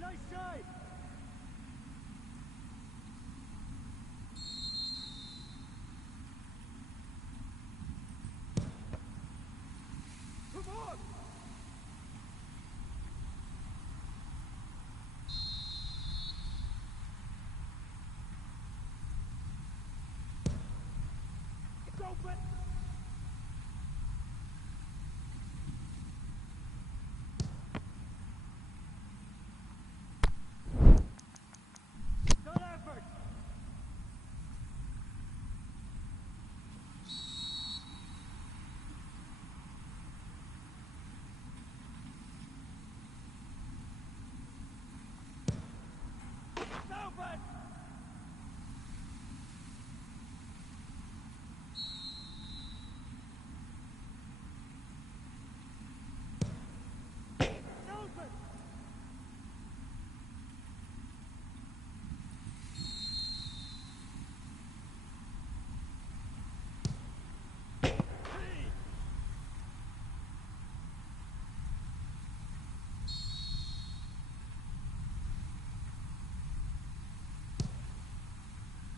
Nice try! Come on! It's open! Good effort! It's open! It's open!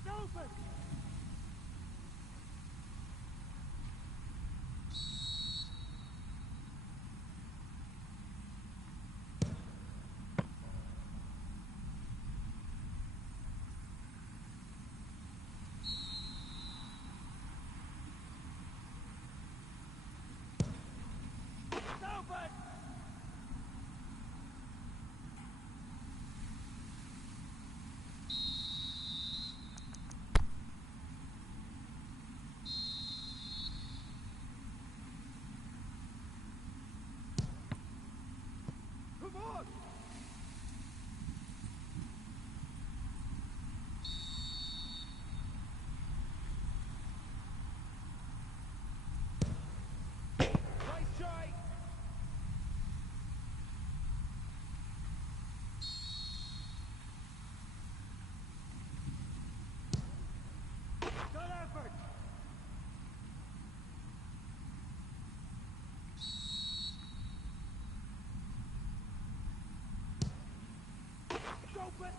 Open! It's open! Come on! Nice try! Good effort! It's open!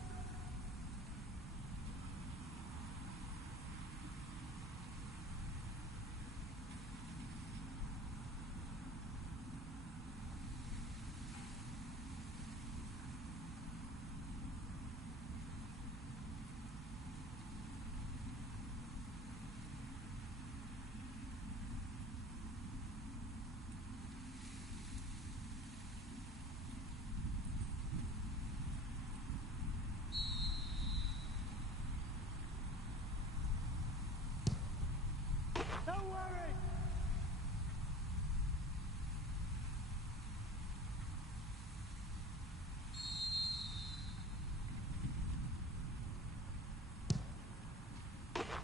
Don't worry!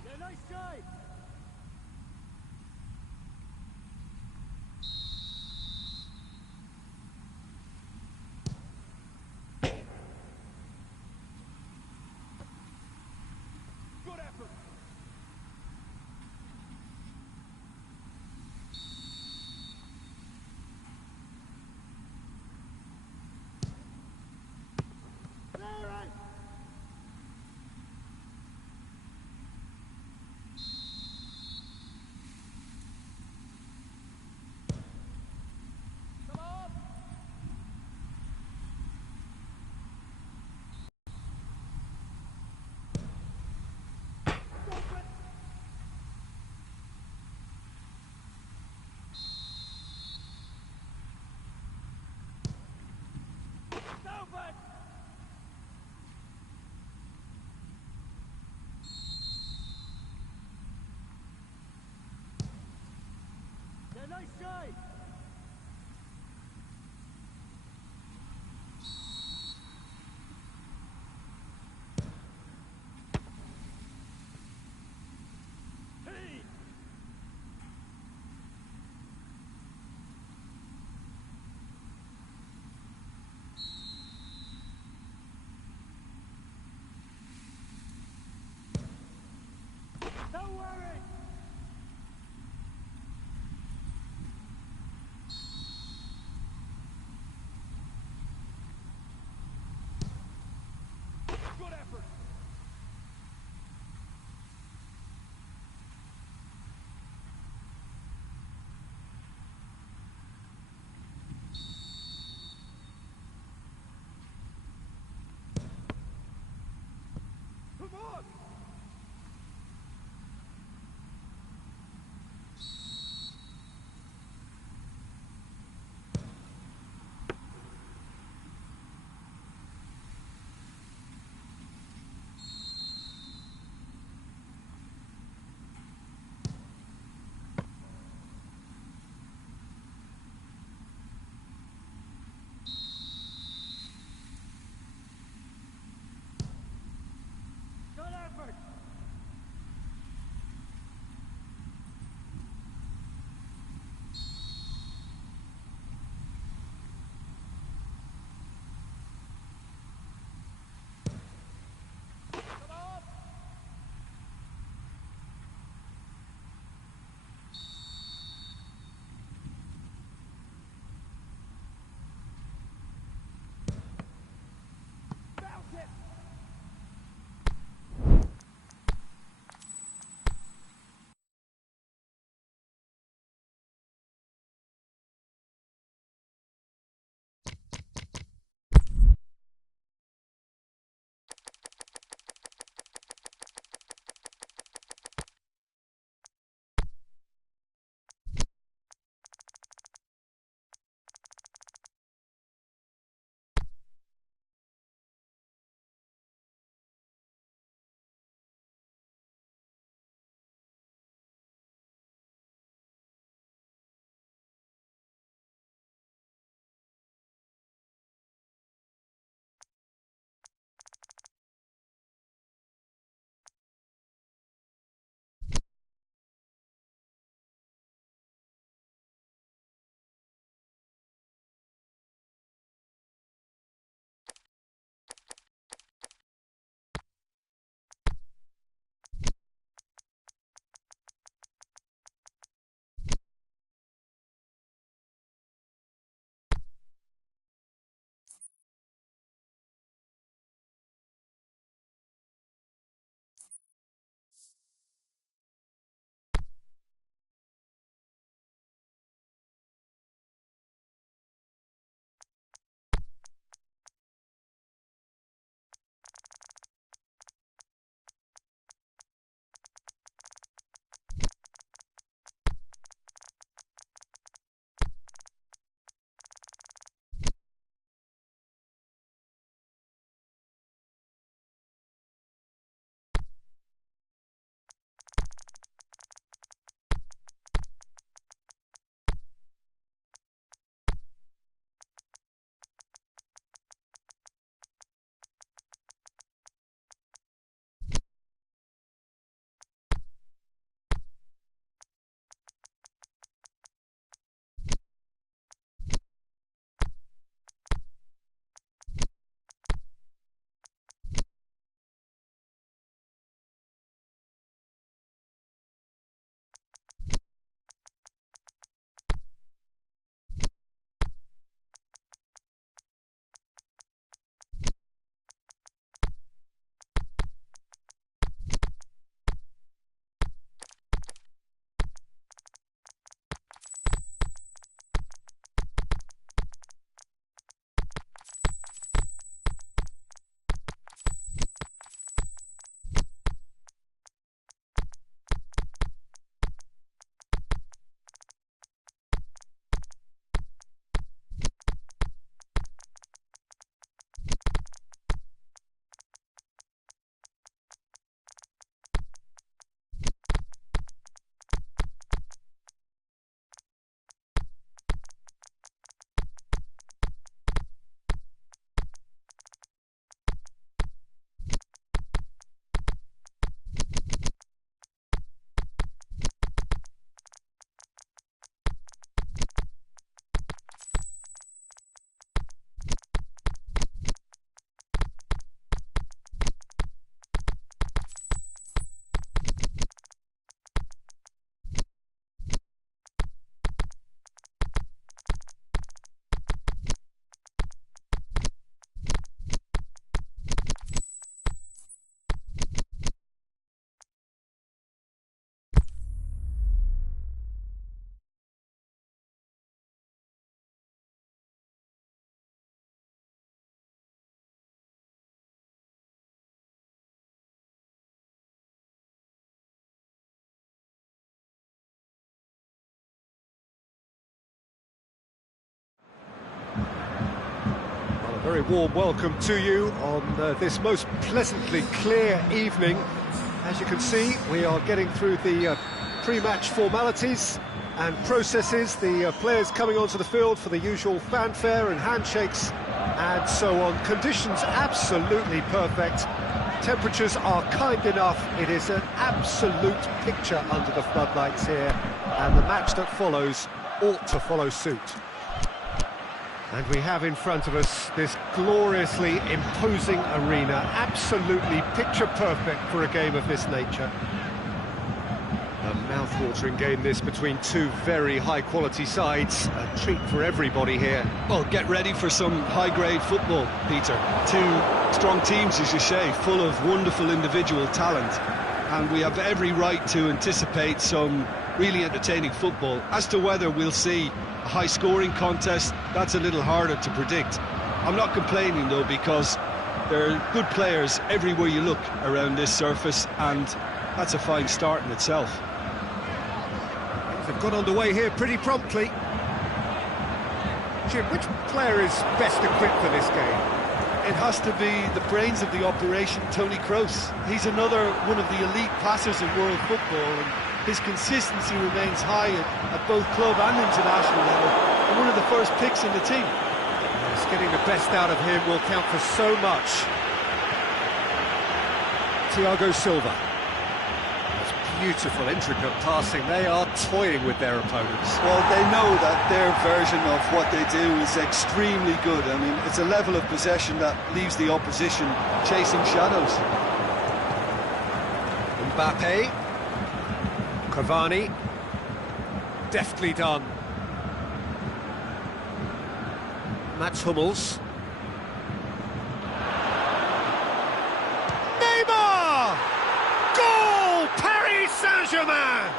Yeah, nice try! Good effort! Clear it! Come on! It's open! It's open! Yeah, nice try! Hey! Don't worry! Very warm welcome to you on this most pleasantly clear evening. As you can see, we are getting through the pre-match formalities and processes, the players coming onto the field for the usual fanfare and handshakes and so on. Conditions absolutely perfect. Temperatures are kind enough. It is an absolute picture under the floodlights here, and the match that follows ought to follow suit. And we have in front of us this gloriously imposing arena, absolutely picture perfect for a game of this nature. A mouth-watering game this between two very high-quality sides. A treat for everybody here. Well, get ready for some high-grade football, Peter. Two strong teams, as you say, full of wonderful individual talent. And we have every right to anticipate some really entertaining football. As to whether we'll see a high-scoring contest, that's a little harder to predict. I'm not complaining, though, because there are good players everywhere you look around this surface, and that's a fine start in itself. They've got underway here pretty promptly. Chien, which player is best equipped for this game? It has to be the brains of the operation, Toni Kroos. He's another one of the elite passers in world football, and his consistency remains high at both club and international level, and one of the first picks in the team. Yes, getting the best out of him will count for so much. Thiago Silva. Beautiful, intricate passing. They are toying with their opponents. Well, they know that their version of what they do is extremely good. I mean, it's a level of possession that leaves the opposition chasing shadows. Mbappe. Cavani. Deftly done. Mats Hummels. Paris Saint-Germain!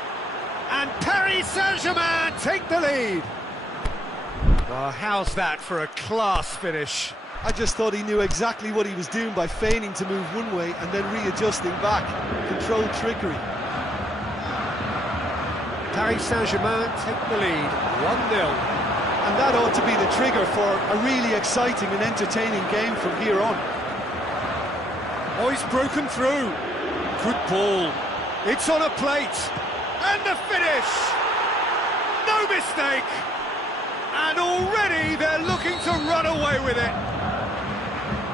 And Paris Saint-Germain take the lead. Oh, how's that for a class finish? I just thought he knew exactly what he was doing by feigning to move one way and then readjusting back. Controlled trickery. Paris Saint-Germain take the lead, 1-0. And that ought to be the trigger for a really exciting and entertaining game from here on. Oh, he's broken through. Good ball. It's on a plate, and the finish! No mistake! And already they're looking to run away with it.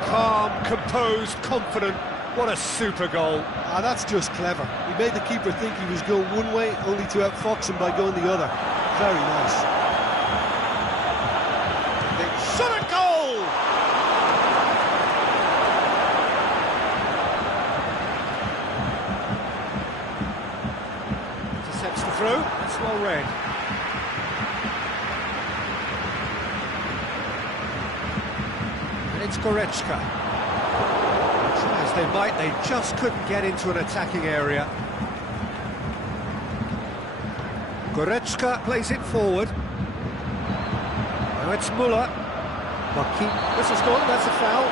Calm, composed, confident. What a super goal. Ah, that's just clever. He made the keeper think he was going one way, only to outfox him by going the other. Very nice. Shot a goal! Through, that's well read. And it's Goretzka. Try as they might, they just couldn't get into an attacking area. Goretzka plays it forward. Now it's Müller. This is gone, that's a foul.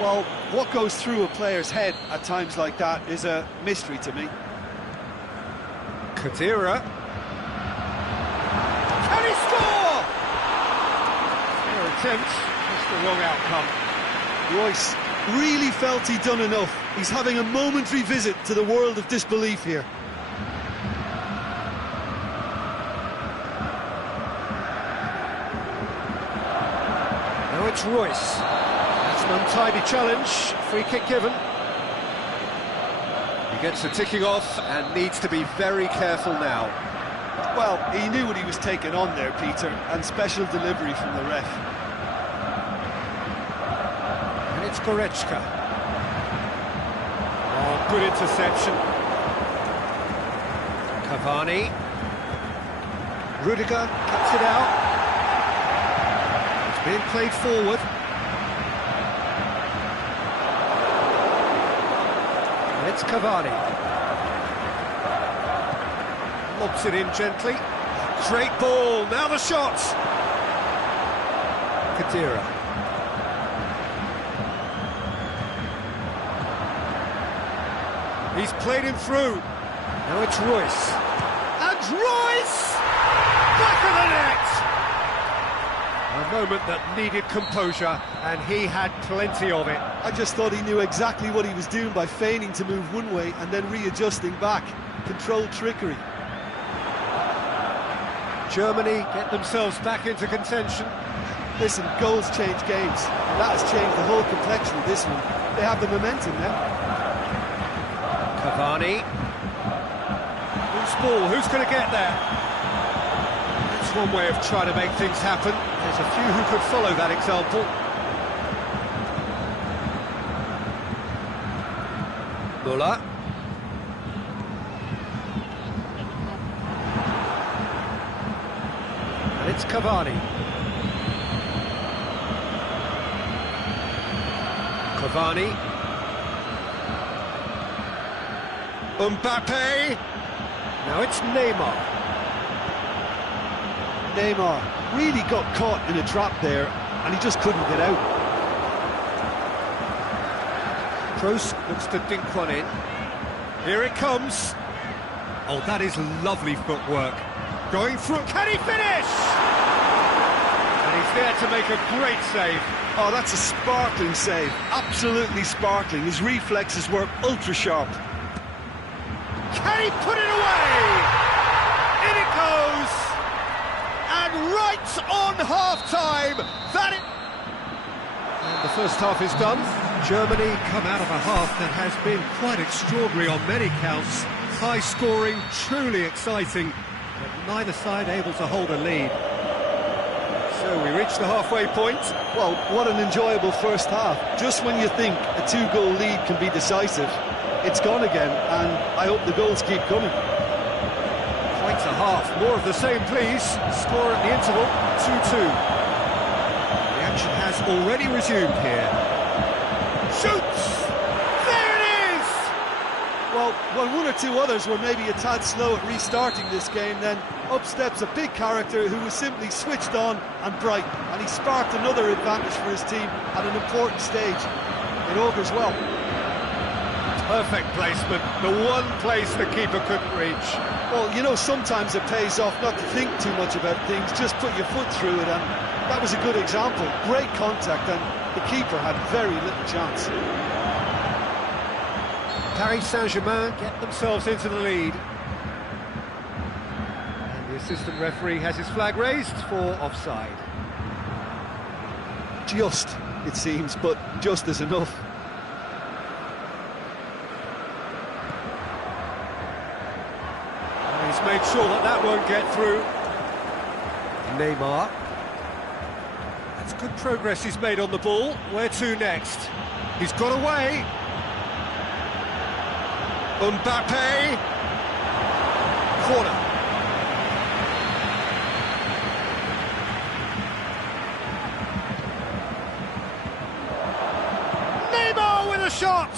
Well, what goes through a player's head at times like that is a mystery to me. Khedira. Can he score? Fair attempt, just the wrong outcome. Royce really felt he'd done enough. He's having a momentary visit to the world of disbelief here. Now it's Royce. That's an untidy challenge. Free kick given. Gets the ticking off and needs to be very careful now. Well, he knew what he was taking on there, Peter, and special delivery from the ref. And it's Goretzka. Oh, good interception. Cavani. Rudiger cuts it out. It's being played forward. It's Cavani. Lobs it in gently. Great ball, now the shot! Khedira. He's played him through. Now it's Royce. And Royce! Back of the net! A moment that needed composure, and he had plenty of it. I just thought he knew exactly what he was doing by feigning to move one way and then readjusting back. Controlled trickery. Germany get themselves back into contention. Listen, goals change games, and that has changed the whole complexion of this one. They have the momentum now. Cavani. Who's ball? Who's going to get there? That's one way of trying to make things happen. There's a few who could follow that example. Müller. And it's Cavani. Cavani. Mbappe. Now it's Neymar. Neymar really got caught in a trap there, and he just couldn't get out. Kroos looks to dink one in. Here it comes. Oh, that is lovely footwork. Going through. Can he finish? And he's there to make a great save. Oh, that's a sparkling save. Absolutely sparkling. His reflexes were ultra sharp. Can he put it away? In it goes! And right on half-time, And the first half is done. Germany come out of a half that has been quite extraordinary on many counts. High scoring, truly exciting, but neither side able to hold a lead. So we reach the halfway point. Well, what an enjoyable first half. Just when you think a two-goal lead can be decisive, it's gone again, and I hope the goals keep coming. Quite a half. More of the same, please. Score at the interval, 2-2. The action has already resumed here. Shoots! There it is! Well, when one or two others were maybe a tad slow at restarting this game, then up steps a big character who was simply switched on and bright, and he sparked another advantage for his team at an important stage. It augurs well. Perfect placement, the one place the keeper couldn't reach. Well, you know, sometimes it pays off not to think too much about things, just put your foot through it, and that was a good example. Great contact, and the keeper had very little chance. Paris Saint-Germain get themselves into the lead. And the assistant referee has his flag raised for offside. Just, it seems, but just is enough. He's made sure that won't get through. Neymar. That's good progress he's made on the ball. Where to next? He's got away. Mbappe. Corner. Neymar with a shot.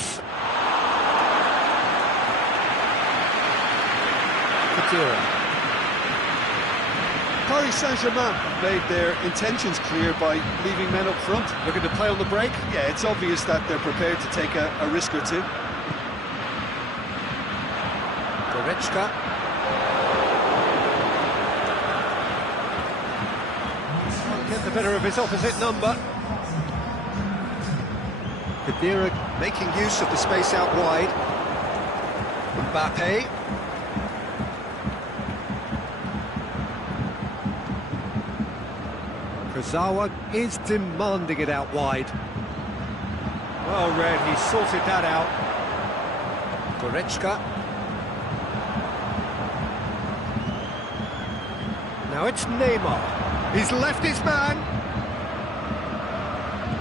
Paris Saint-Germain made their intentions clear by leaving men up front. Looking to play on the break? Yeah, it's obvious that they're prepared to take a risk or two. Goretzka. Get the better of his opposite number. Khedira making use of the space out wide. Mbappe. Kurzawa is demanding it out wide. Well read, he sorted that out. Goretzka. Now it's Neymar. He's left his man.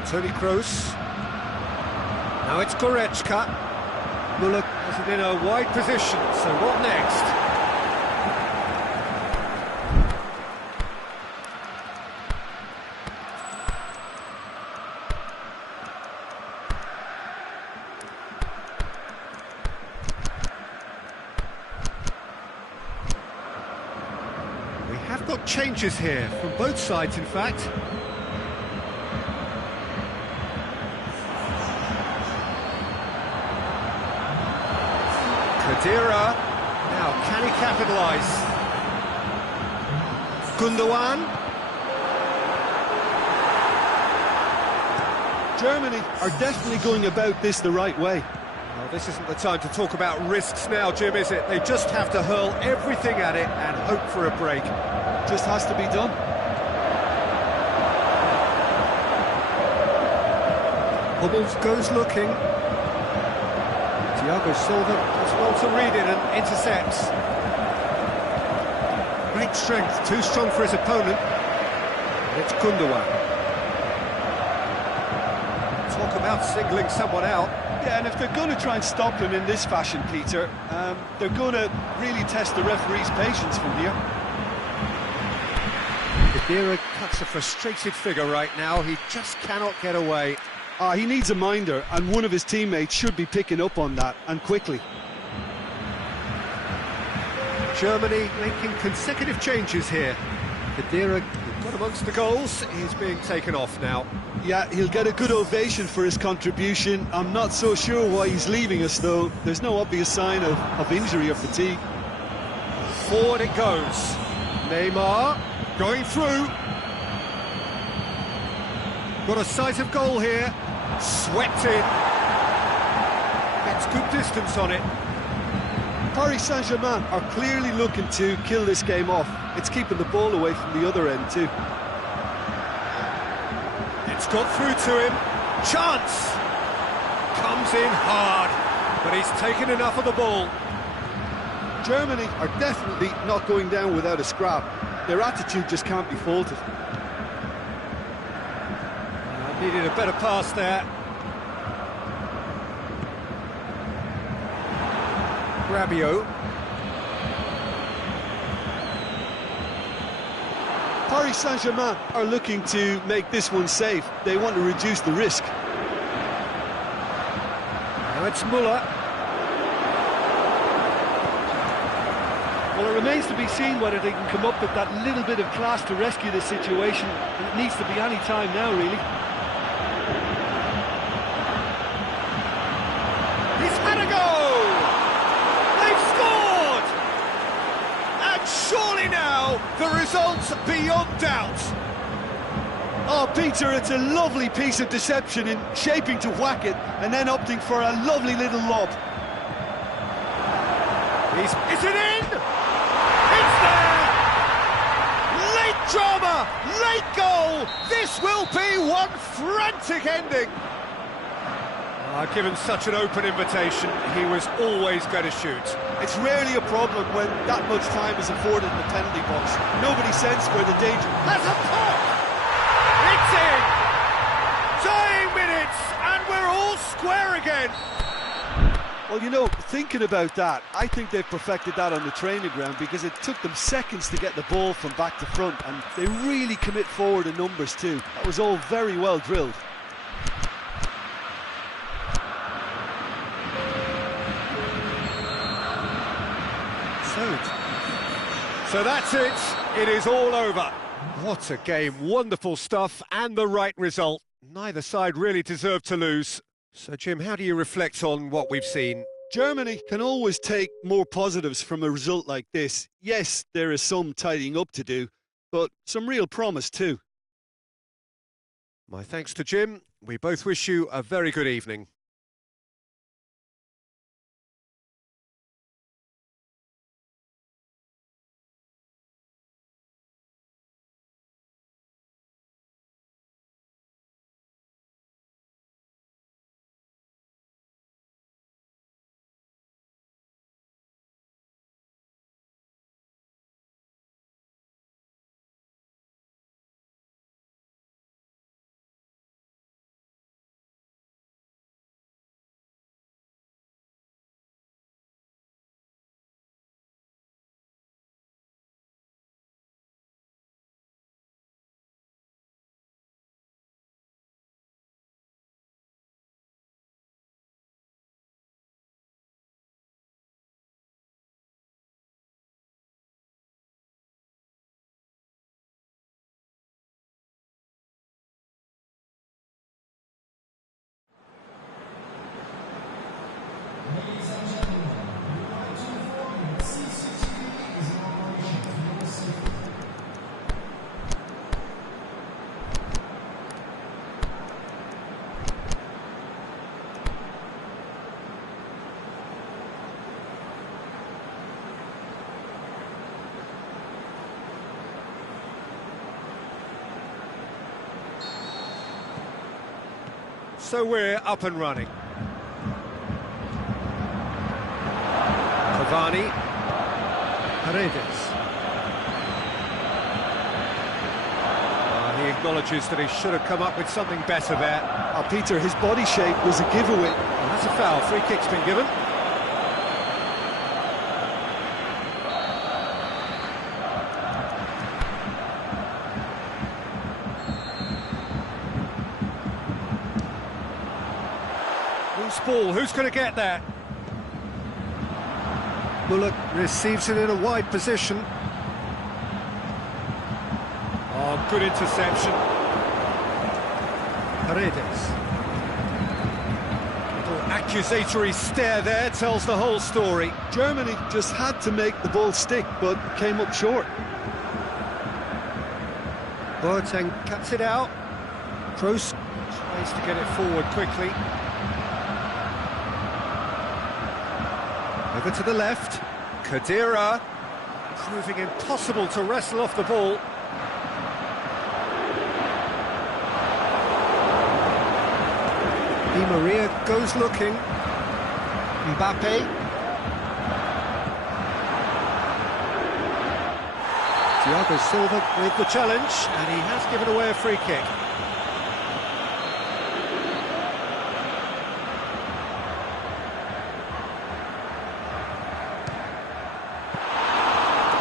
Toni Kroos. Now it's Goretzka. Müller has it in a wide position, so what next? Have got changes here from both sides, in fact. Khedira. Now, can he capitalise? Gundogan. Germany are definitely going about this the right way. Well, this isn't the time to talk about risks now, Jim, is it? They just have to hurl everything at it and hope for a break. Just has to be done. Hummels goes looking. Thiago Silva does well to read it and intercepts. Great strength, too strong for his opponent. It's Gundogan. Talk about singling someone out. Yeah, and if they're going to try and stop him in this fashion, Peter, they're going to really test the referee's patience from here. Khedira cuts a frustrated figure right now. He just cannot get away. He needs a minder, and one of his teammates should be picking up on that, and quickly. Germany making consecutive changes here. Khedira got amongst the goals. He's being taken off now. Yeah, he'll get a good ovation for his contribution. I'm not so sure why he's leaving us, though. There's no obvious sign of injury or fatigue. Forward it goes. Neymar going through. Got a sight of goal here. Swept in. Gets good distance on it. Paris Saint-Germain are clearly looking to kill this game off. It's keeping the ball away from the other end too. It's got through to him. Chance! Comes in hard, but he's taken enough of the ball. Germany are definitely not going down without a scrap. Their attitude just can't be faulted. Needed a better pass there. Rabiot. Paris Saint-Germain are looking to make this one safe. They want to reduce the risk. Now it's Müller. Well, it remains to be seen whether they can come up with that little bit of class to rescue this situation. And it needs to be any time now, really. He's had a go! They've scored! And surely now, the result's beyond doubt. Oh, Peter, it's a lovely piece of deception in shaping to whack it and then opting for a lovely little lob. Is it in? It's there! Late drama, late goal! This will be one frantic ending. Given such an open invitation, he was always going to shoot. It's rarely a problem when that much time is afforded in the penalty box. Nobody sensed where the danger... Has a pop! It's in! Dying minutes, and we're all square again. Well, you know, thinking about that, I think they've perfected that on the training ground because it took them seconds to get the ball from back to front, and they really commit forward in numbers too. That was all very well drilled. So that's it. It is all over. What a game. Wonderful stuff and the right result. Neither side really deserved to lose. So, Jim, how do you reflect on what we've seen? Germany can always take more positives from a result like this. Yes, there is some tidying up to do, but some real promise too. My thanks to Jim. We both wish you a very good evening. So we're up and running. Cavani. Paredes. He acknowledges that he should have come up with something better there. Oh, Peter, his body shape was a giveaway. And that's a foul. Free kick's been given. Loose ball. Who's going to get that? Bullock receives it in a wide position. Oh, good interception. Paredes. Little accusatory stare there tells the whole story. Germany just had to make the ball stick, but came up short. Boateng cuts it out. Kroos tries to get it forward quickly. Over to the left. Khedira. Proving impossible to wrestle off the ball. Di Maria goes looking. Mbappe. Thiago Silva with the challenge, and he has given away a free kick.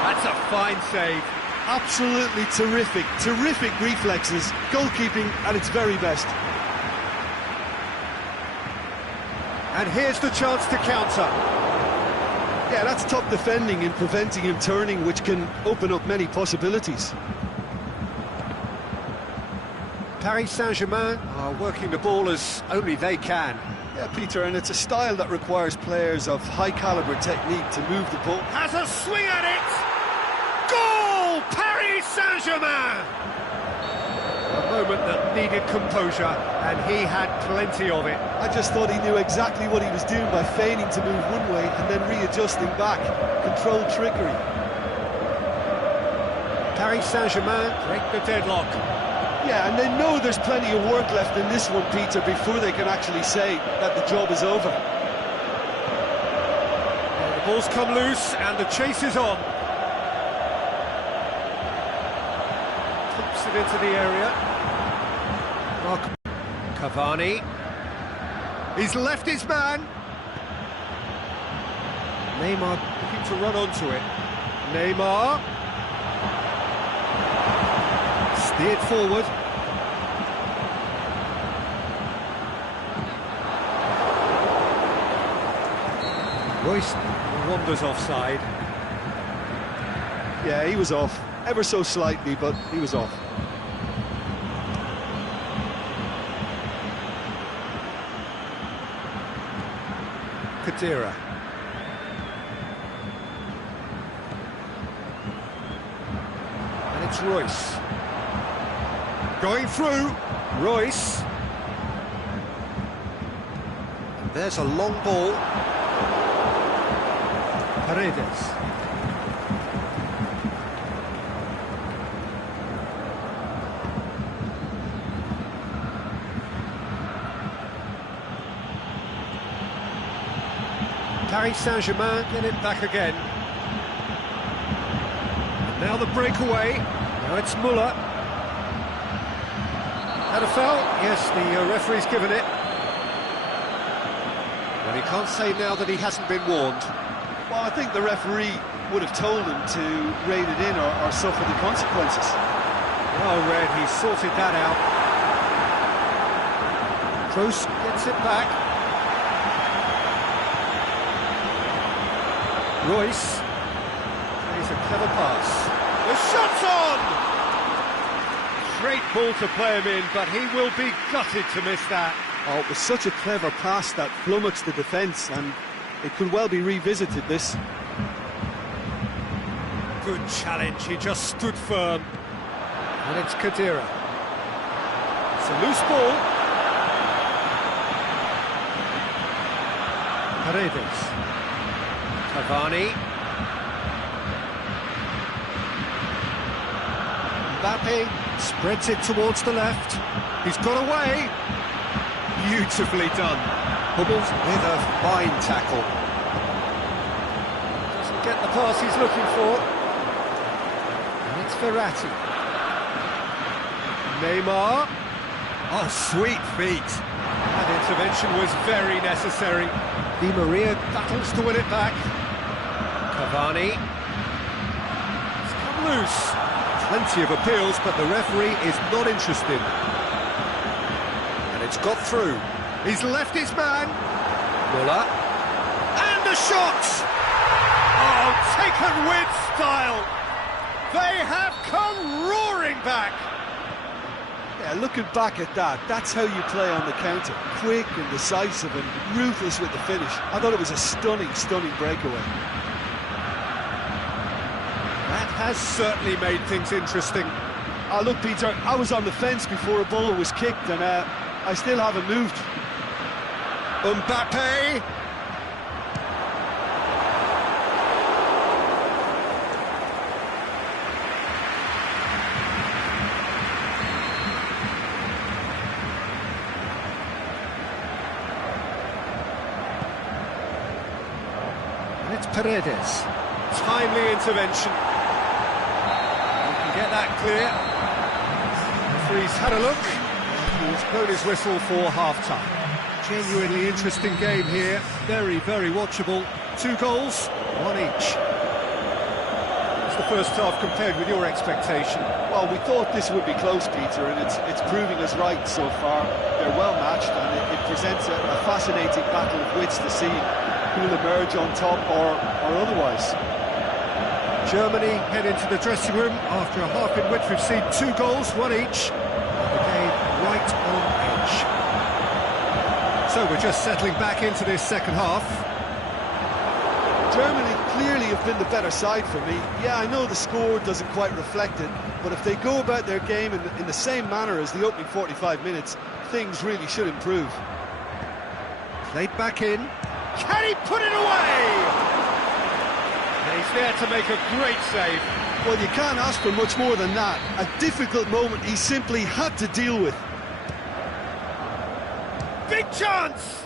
That's a fine save. Absolutely terrific, terrific reflexes, goalkeeping at its very best. And here's the chance to counter. Yeah, that's top defending and preventing him turning, which can open up many possibilities. Paris Saint-Germain are working the ball as only they can. Yeah, Peter, and it's a style that requires players of high-caliber technique to move the ball. Has a swing at it! Goal! Paris Saint-Germain! A moment that needed composure, and he had plenty of it. I just thought he knew exactly what he was doing by feigning to move one way and then readjusting back. Controlled trickery. Paris Saint-Germain break the deadlock. Yeah, and they know there's plenty of work left in this one, Peter, before they can actually say that the job is over. And the ball's come loose, and the chase is on. Pumps it into the area. Cavani. He's left his man. Neymar looking to run onto it. Neymar. Steered forward. Royce wanders offside. Yeah, he was off. Ever so slightly, but he was off. Khedira. And it's Royce. Going through. Royce. And there's a long ball. Paredes. Paris Saint-Germain get it back again. And now the breakaway. Now it's Muller. Had a foul? Yes, the referee's given it. Well, he can't say now that he hasn't been warned. Well, I think the referee would have told him to rein it in or suffer the consequences. Well read, he sorted that out. Kroos gets it back. Royce plays a clever pass. The shot's on! Great ball to play him in, but he will be gutted to miss that. Oh, it was such a clever pass that flummoxed the defence, and it could well be revisited, this. Good challenge, he just stood firm. And it's Khedira. It's a loose ball. Paredes. Cavani. Mbappe spreads it towards the left. He's got away. Beautifully done. Hummels with a fine tackle. Doesn't get the pass he's looking for. And it's Verratti. Neymar. Oh, sweet feet. That intervention was very necessary. Di Maria battles to win it back. Cavani. It's come loose. Plenty of appeals, but the referee is not interested. And it's got through. He's left his man. Muller. And a shot! Oh, taken with style. They have come roaring back. Yeah, looking back at that, that's how you play on the counter. Quick and decisive and ruthless with the finish. I thought it was a stunning, stunning breakaway. That has certainly made things interesting. Look, Peter, I was on the fence before a ball was kicked and I still haven't moved. Mbappe. And it's Paredes. Timely intervention. You can get that clear. The referee's had a look. He's blown his whistle for half-time. Genuinely interesting game here. Very, very watchable. 2 goals, 1 each. What's the first half compared with your expectation? Well, we thought this would be close, Peter, and it's proving us right so far. They're well matched, and it presents a fascinating battle of wits to see who'll emerge on top or otherwise. Germany head into the dressing room after a half in which we've seen 2 goals, 1 each. The game right on edge. So we're just settling back into this second half. Germany clearly have been the better side for me. Yeah, I know the score doesn't quite reflect it, but if they go about their game in the same manner as the opening 45 minutes, things really should improve. Played back in. Can he put it away? And he's there to make a great save. Well, you can't ask for much more than that. A difficult moment he simply had to deal with. Big chance!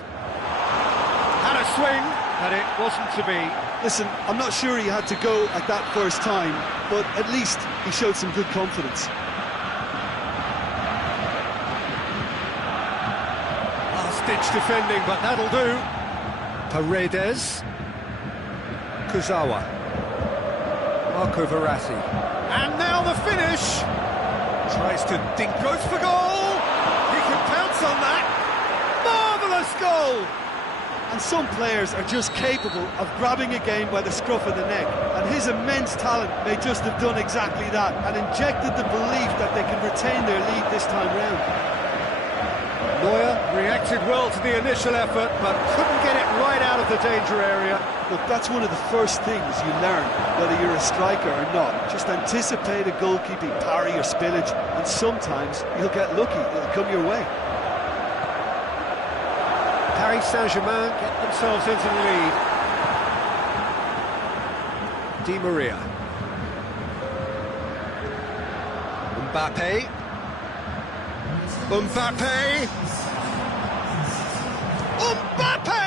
Had a swing, but it wasn't to be. Listen, I'm not sure he had to go at that first time, but at least he showed some good confidence. Last-ditch defending, but that'll do. Paredes. Kuzawa. Marco Verratti. And now the finish! Tries to dink, goes for goal! He can pounce on that! Marvellous goal! And some players are just capable of grabbing a game by the scruff of the neck, and his immense talent may just have done exactly that and injected the belief that they can retain their lead this time round. Neuer reacted well to the initial effort, but couldn't get it right out of the danger area. Look, that's one of the first things you learn, whether you're a striker or not. Just anticipate a goalkeeping parry or spillage, and sometimes you'll get lucky, it'll come your way. Paris Saint-Germain get themselves into the lead. Di Maria. Mbappe. Mbappe! Mbappe!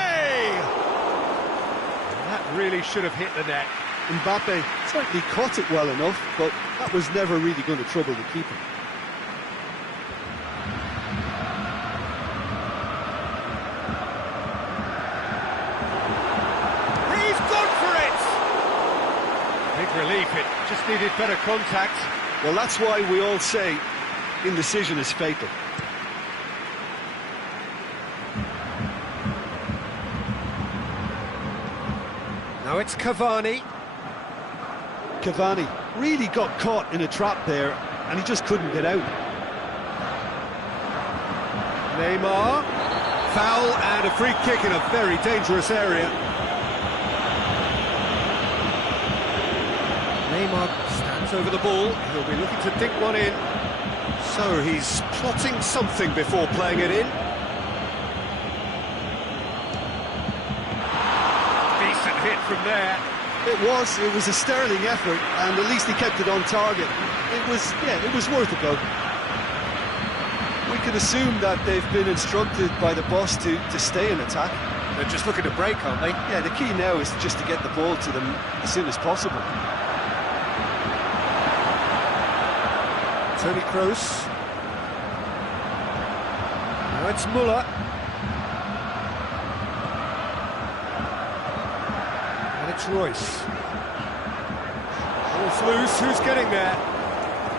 That really should have hit the net. Mbappe certainly caught it well enough, but that was never really going to trouble the keeper. He's gone for it! Big relief, it just needed better contact. Well, that's why we all say indecision is fatal. Now it's Cavani. Cavani really got caught in a trap there, and he just couldn't get out. Neymar. Foul and a free kick in a very dangerous area. Neymar stands over the ball. He'll be looking to dink one in. So he's plotting something before playing it in. Decent hit from there. It was a sterling effort, and at least he kept it on target. It was worth a go. We we can assume that they've been instructed by the boss to stay in attack. They're just looking to break, aren't they? Yeah, the key now is just to get the ball to them as soon as possible. Toni Kroos. Now it's Muller. And it's Royce. Ball's loose, who's getting there?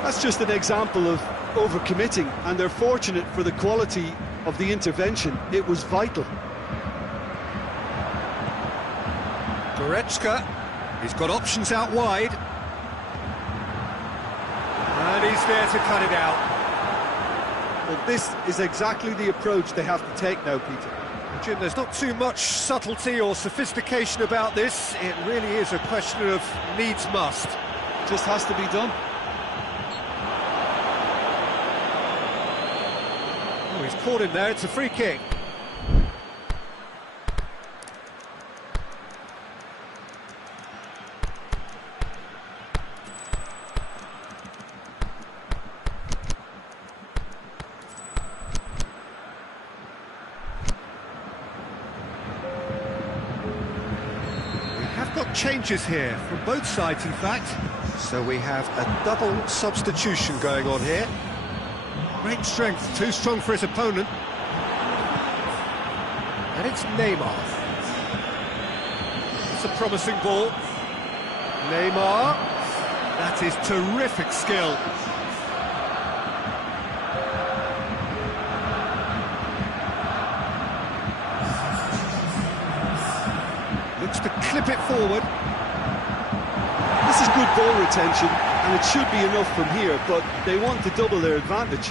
That's just an example of overcommitting, and they're fortunate for the quality of the intervention. It was vital. Goretzka, he's got options out wide. And he's there to cut it out. Well, this is exactly the approach they have to take now, Peter. Jim, there's not too much subtlety or sophistication about this. It really is a question of needs must. Just has to be done. Oh, he's caught him there, it's a free kick. Changes here from both sides, in fact. So we have a double substitution going on here. Great strength, too strong for his opponent. And it's Neymar. It's a promising ball. Neymar. That is terrific skill. Looks to clip it forward. This is good ball retention, and it should be enough from here, but they want to double their advantage.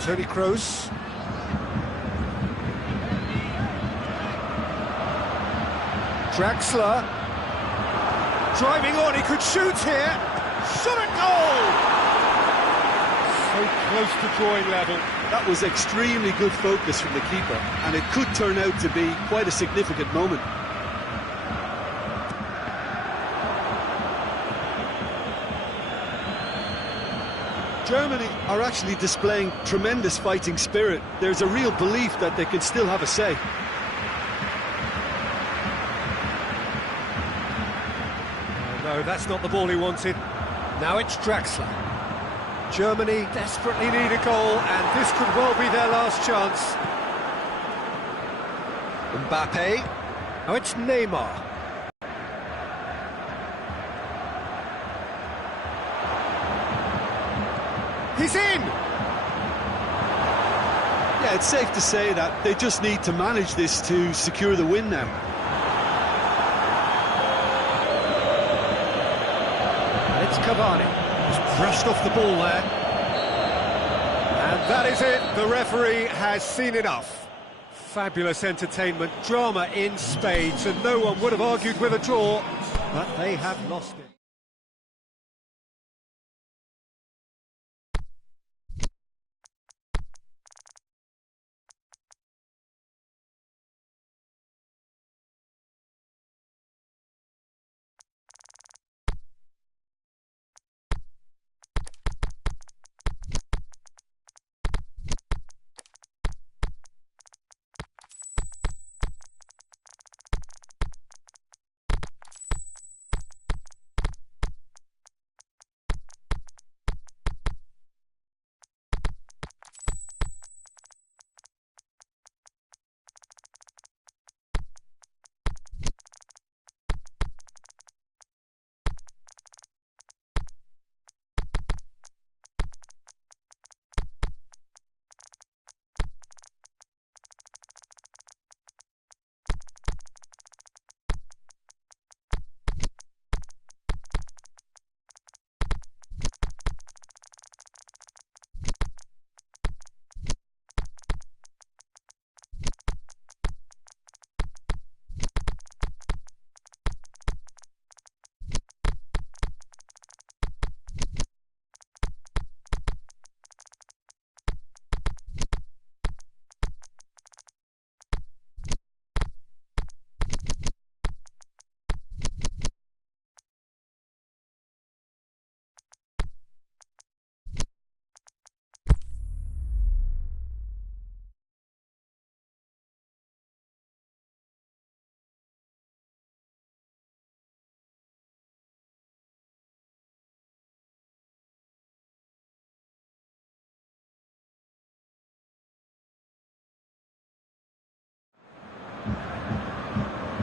Toni Kroos. Draxler. Driving on, he could shoot here. Shot at goal! So close to drawing level. That was extremely good focus from the keeper, and it could turn out to be quite a significant moment. Germany are actually displaying tremendous fighting spirit. There's a real belief that they can still have a say. No, that's not the ball he wanted. Now it's Draxler. Germany desperately need a goal, and this could well be their last chance. Mbappe. Now it's Neymar. He's in! Yeah, it's safe to say that they just need to manage this to secure the win now. And it's Cavani. Just brushed off the ball there. And that is it. The referee has seen enough. Fabulous entertainment, drama in spades, and no one would have argued with a draw, but they have lost it.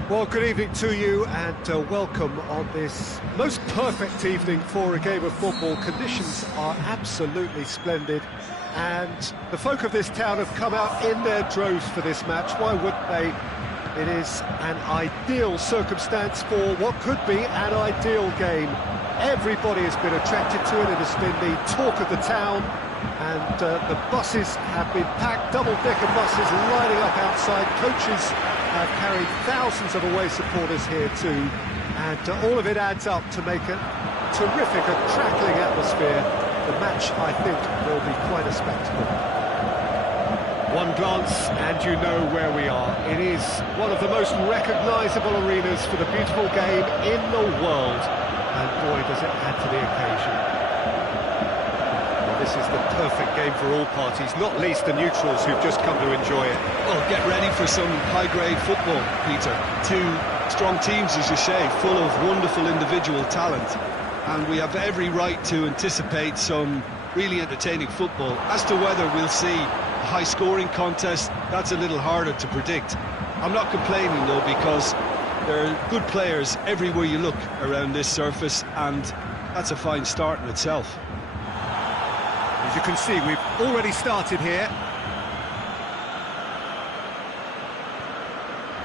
Well, good evening to you and welcome on this most perfect evening for a game of football. Conditions are absolutely splendid and the folk of this town have come out in their droves for this match. Why wouldn't they? It is an ideal circumstance for what could be an ideal game. Everybody has been attracted to it. It has been the talk of the town, and the buses have been packed, double-decker buses lining up outside. Coaches have carried thousands of away supporters here too, and all of it adds up to make a terrific, a crackling atmosphere. The match, I think, will be quite a spectacle. One glance and you know where we are. It is one of the most recognisable arenas for the beautiful game in the world, and boy does it add to the occasion. Well, this is the perfect game for all parties, not least the neutrals who've just come to enjoy it. Well, get ready for some high-grade football, Peter. Two strong teams, as you say, full of wonderful individual talent, and we have every right to anticipate some really entertaining football. As to whether we'll see a high-scoring contest, that's a little harder to predict. I'm not complaining, though, because there are good players everywhere you look around this surface, and that's a fine start in itself. As you can see, we've already started here.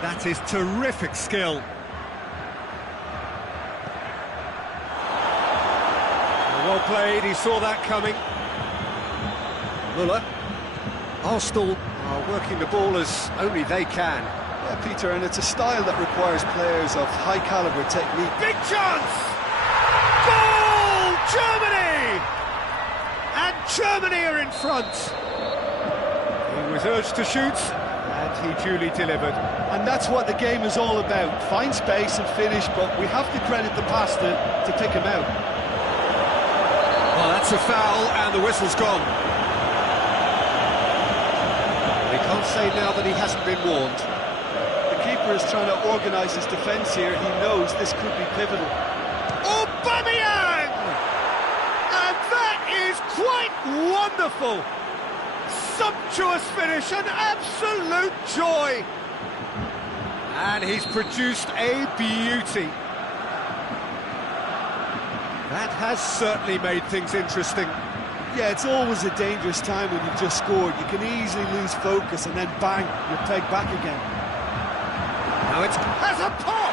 That is terrific skill. Well played, he saw that coming. Muller. Arsenal are working the ball as only they can. Yeah, Peter, and it's a style that requires players of high-caliber technique. Big chance! Goal! Germany! And Germany are in front. He was urged to shoot, and he duly delivered. And that's what the game is all about. Find space and finish, but we have to credit the passer to pick him out. Well, that's a foul, and the whistle's gone. We can't say now that he hasn't been warned. The keeper is trying to organise his defence here. He knows this could be pivotal. Aubameyang! And that is quite wonderful! Sumptuous finish, an absolute joy! And he's produced a beauty. That has certainly made things interesting. Yeah, it's always a dangerous time when you've just scored. You can easily lose focus and then bang, you're pegged back again. Now it has a pop!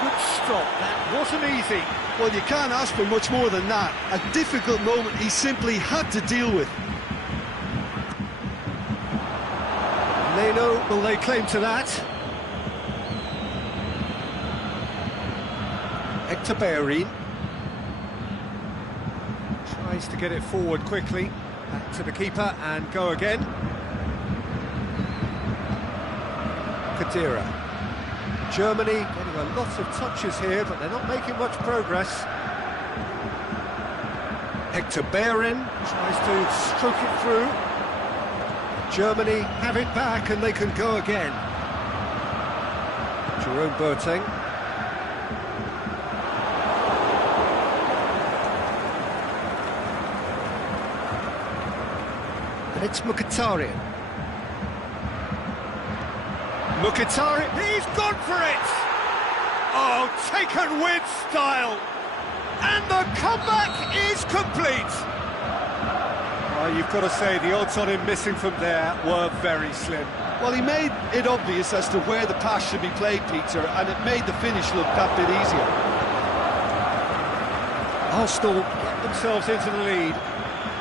Good stop, that wasn't easy. Well, you can't ask for much more than that. A difficult moment he simply had to deal with. Leno will lay claim to that. Tabi tries to get it forward quickly, back to the keeper and go again. Kadira. Germany getting a lot of touches here, but they're not making much progress. Hector Bellerin tries to stroke it through. Germany have it back and they can go again. Jerome Boateng. It's Mkhitaryan. Mkhitaryan, he's gone for it! Oh, taken with style! And the comeback is complete! Oh, you've got to say, the odds on him missing from there were very slim. Well, he made it obvious as to where the pass should be played, Peter, and it made the finish look that bit easier. Arsenal get themselves into the lead.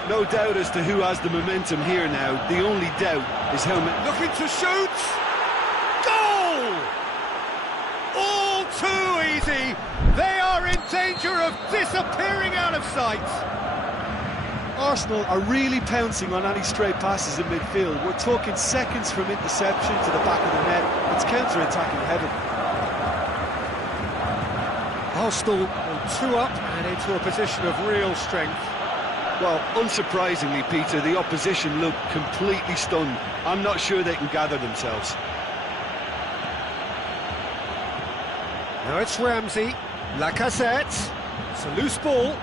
No doubt as to who has the momentum here now. The only doubt is how many... Looking to shoot! Goal! All too easy! They are in danger of disappearing out of sight! Arsenal are really pouncing on any stray passes in midfield. We're talking seconds from interception to the back of the net. It's counter-attacking heaven. Arsenal on 2 up and into a position of real strength. Well, unsurprisingly, Peter, the opposition look completely stunned. I'm not sure they can gather themselves. Now it's Ramsey, Lacazette, it's a loose ball.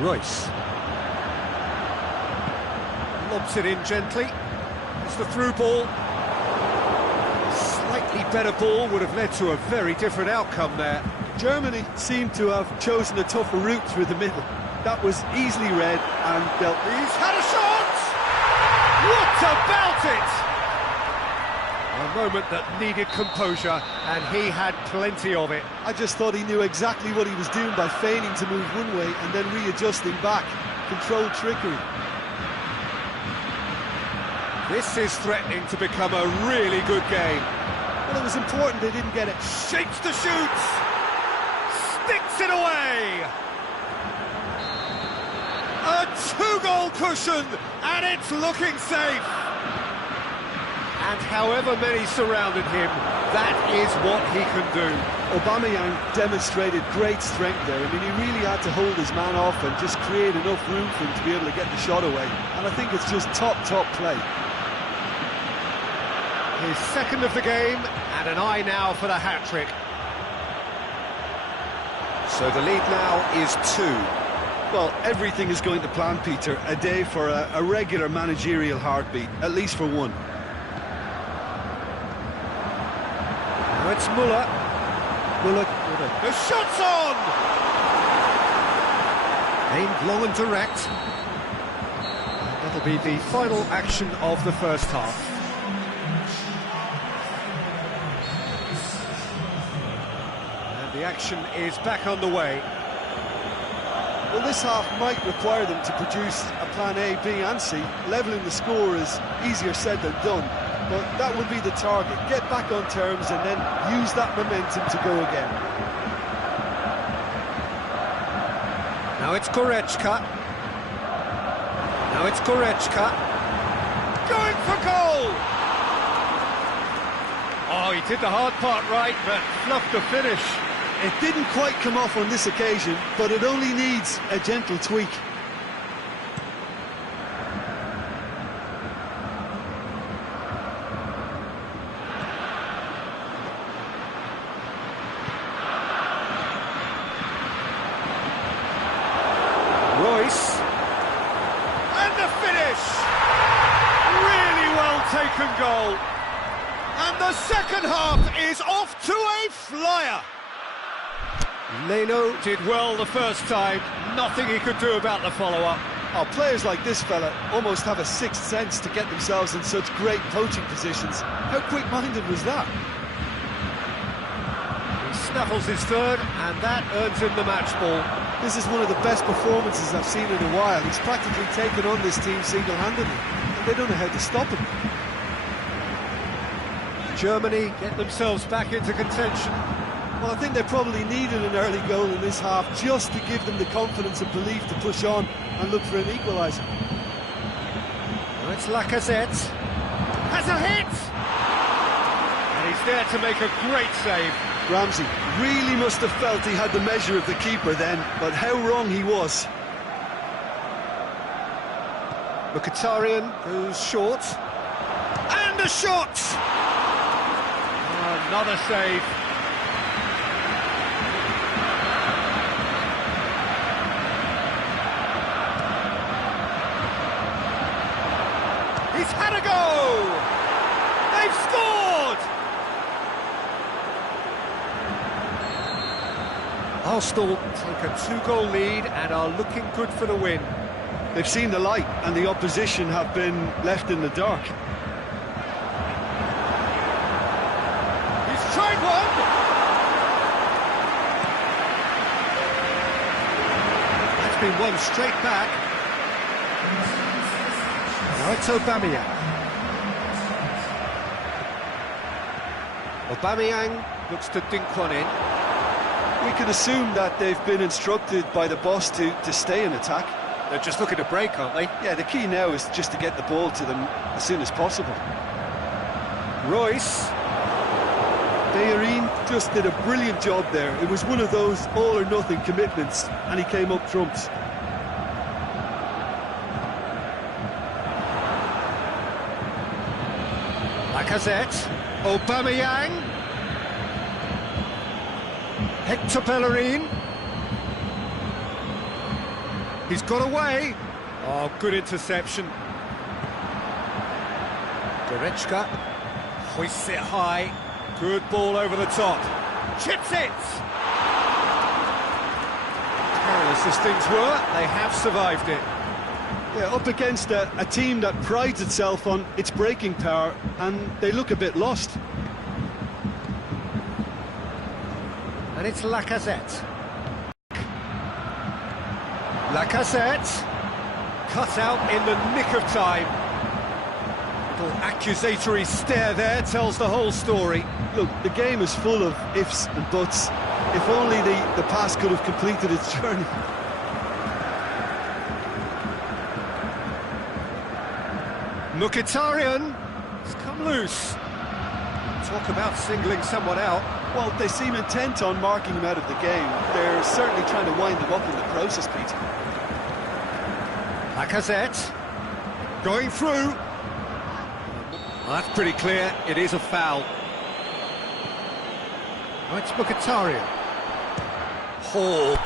Royce. Lobs it in gently. It's the through ball. slightly better ball would have led to a very different outcome there. Germany seemed to have chosen a tougher route through the middle. That was easily read and dealt. He's had a shot! What about it? A moment that needed composure, and he had plenty of it. I just thought he knew exactly what he was doing by feigning to move one way and then readjusting back. Controlled trickery. This is threatening to become a really good game. Well, it was important they didn't get it. Shapes to shoot! Sticks it away! A two-goal cushion, and it's looking safe. And however many surrounded him, that is what he can do. Aubameyang demonstrated great strength there. I mean, he really had to hold his man off and just create enough room for him to be able to get the shot away. And I think it's just top play. His second of the game, and an eye now for the hat-trick. So the lead now is 2. Well, everything is going to plan, Peter. A day for a regular managerial heartbeat, at least for one. Now it's Muller. The shot's on! Aimed long and direct. And that'll be the final action of the first half. And the action is back on the way. Well, this half might require them to produce a plan A, B and C. Levelling the score is easier said than done, but that would be the target. Get back on terms and then use that momentum to go again. Now it's Goretzka. Going for goal! Oh, he did the hard part right, but fluffed the finish. It didn't quite come off on this occasion, but it only needs a gentle tweak. Royce. And the finish! Really well taken goal. And the second half is off to a flyer. Leno did well the first time, nothing he could do about the follow-up. Oh, players like this fella almost have a sixth sense to get themselves in such great poaching positions. How quick-minded was that? He snaffles his third, and that earns him the match ball. This is one of the best performances I've seen in a while. He's practically taken on this team single-handedly, and they don't know how to stop him. Germany get themselves back into contention. Well, I think they probably needed an early goal in this half just to give them the confidence and belief to push on and look for an equaliser. Well, it's Lacazette. Has a hit! And he's there to make a great save. Ramsey really must have felt he had the measure of the keeper then, but how wrong he was. Mkhitaryan goes short. And a shot! Another save. He's had a go! They've scored! Arsenal take a two-goal lead and are looking good for the win. They've seen the light and the opposition have been left in the dark. He's tried one! That's been won straight back. Now it's Aubameyang. Aubameyang looks to dink one in. We can assume that they've been instructed by the boss to stay in attack. They're just looking to break, aren't they? Yeah, the key now is just to get the ball to them as soon as possible. Royce. Bellerin just did a brilliant job there. It was one of those all-or-nothing commitments, and he came up trumps. Lacazette. Aubameyang. Hector Bellerin. He's got away. Oh, good interception. Goretzka hoists it high. Good ball over the top. Chips it! Perilous as things were, they have survived it. Yeah, up against a team that prides itself on its breaking power, and they look a bit lost. And it's Lacazette. Lacazette, cut out in the nick of time. Little accusatory stare there tells the whole story. Look, the game is full of ifs and buts. If only the pass could have completed its journey. Mkhitaryan has come loose. Talk about singling someone out. Well, they seem intent on marking him out of the game. They're certainly trying to wind him up in the process, Peter. Lacazette going through. That's pretty clear, it is a foul. Now it's Mkhitaryan. Hall.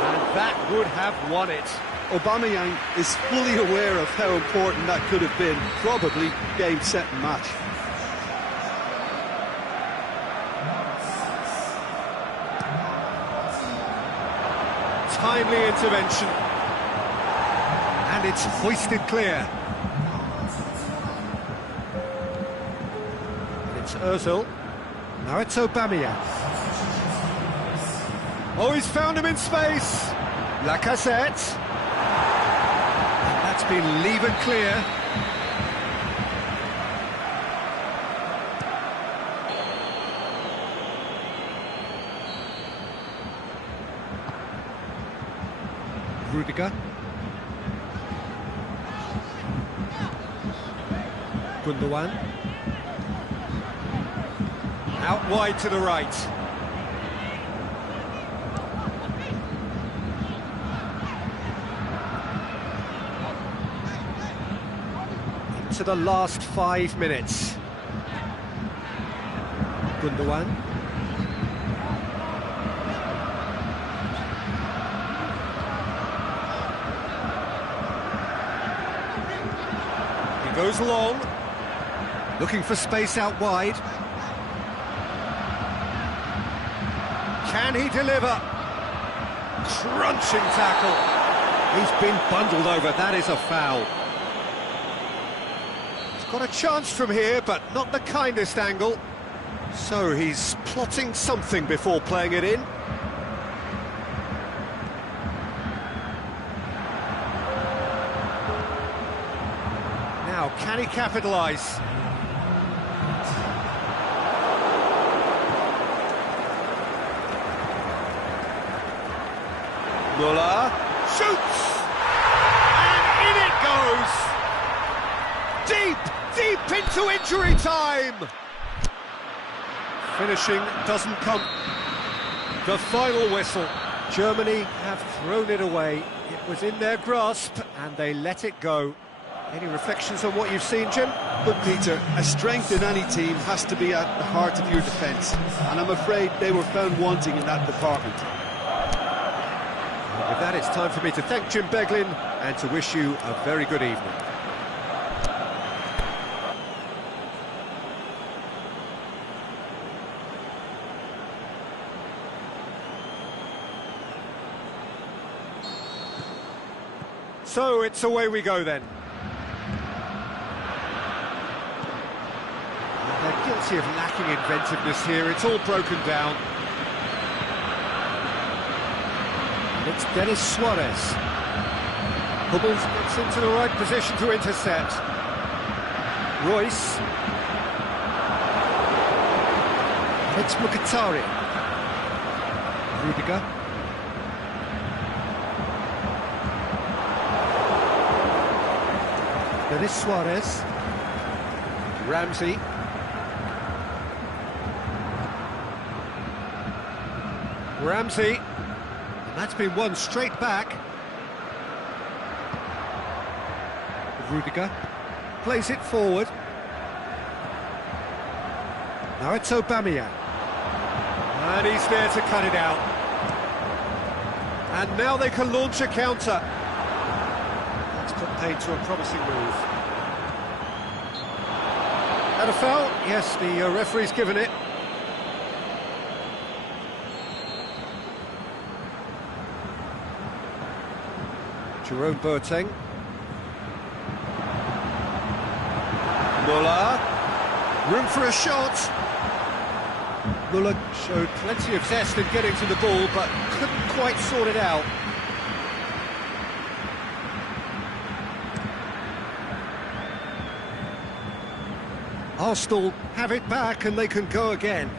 And that would have won it. Aubameyang is fully aware of how important that could have been. Probably game, set and match. Timely intervention. And it's hoisted clear. It's Ozil. Now it's Aubameyang. Oh, he's found him in space. Lacazette. And that's been levered clear. Rudiger. Gundogan. Out wide to the right. Into the last 5 minutes. Gundogan. He goes long. Looking for space out wide. Can he deliver? Crunching tackle. He's been bundled over, that is a foul. He's got a chance from here, but not the kindest angle. So he's plotting something before playing it in. Now, can he capitalise? Muller shoots, and in it goes, deep into injury time. Finishing doesn't come. The final whistle. Germany have thrown it away. It was in their grasp, and they let it go. Any reflections on what you've seen, Jim? Look, Peter, a strength in any team has to be at the heart of your defence, and I'm afraid they were found wanting in that department. With that, it's time for me to thank Jim Beglin and to wish you a very good evening. So it's away we go then. And they're guilty of lacking inventiveness here. It's all broken down. It's Denis Suarez. Hummels gets into the right position to intercept. Royce. It's Mkhitaryan. Rudiger. Denis Suarez. Ramsey. Ramsey. And that's been won straight back. Rudiger plays it forward. Now it's Aubameyang. And he's there to cut it out. And now they can launch a counter. That's put paid to a promising move. That a foul? Yes, the referee's given it. Jerome Boateng. Muller. Room for a shot. Muller showed plenty of zest in getting to the ball, but couldn't quite sort it out. Arsenal have it back and they can go again.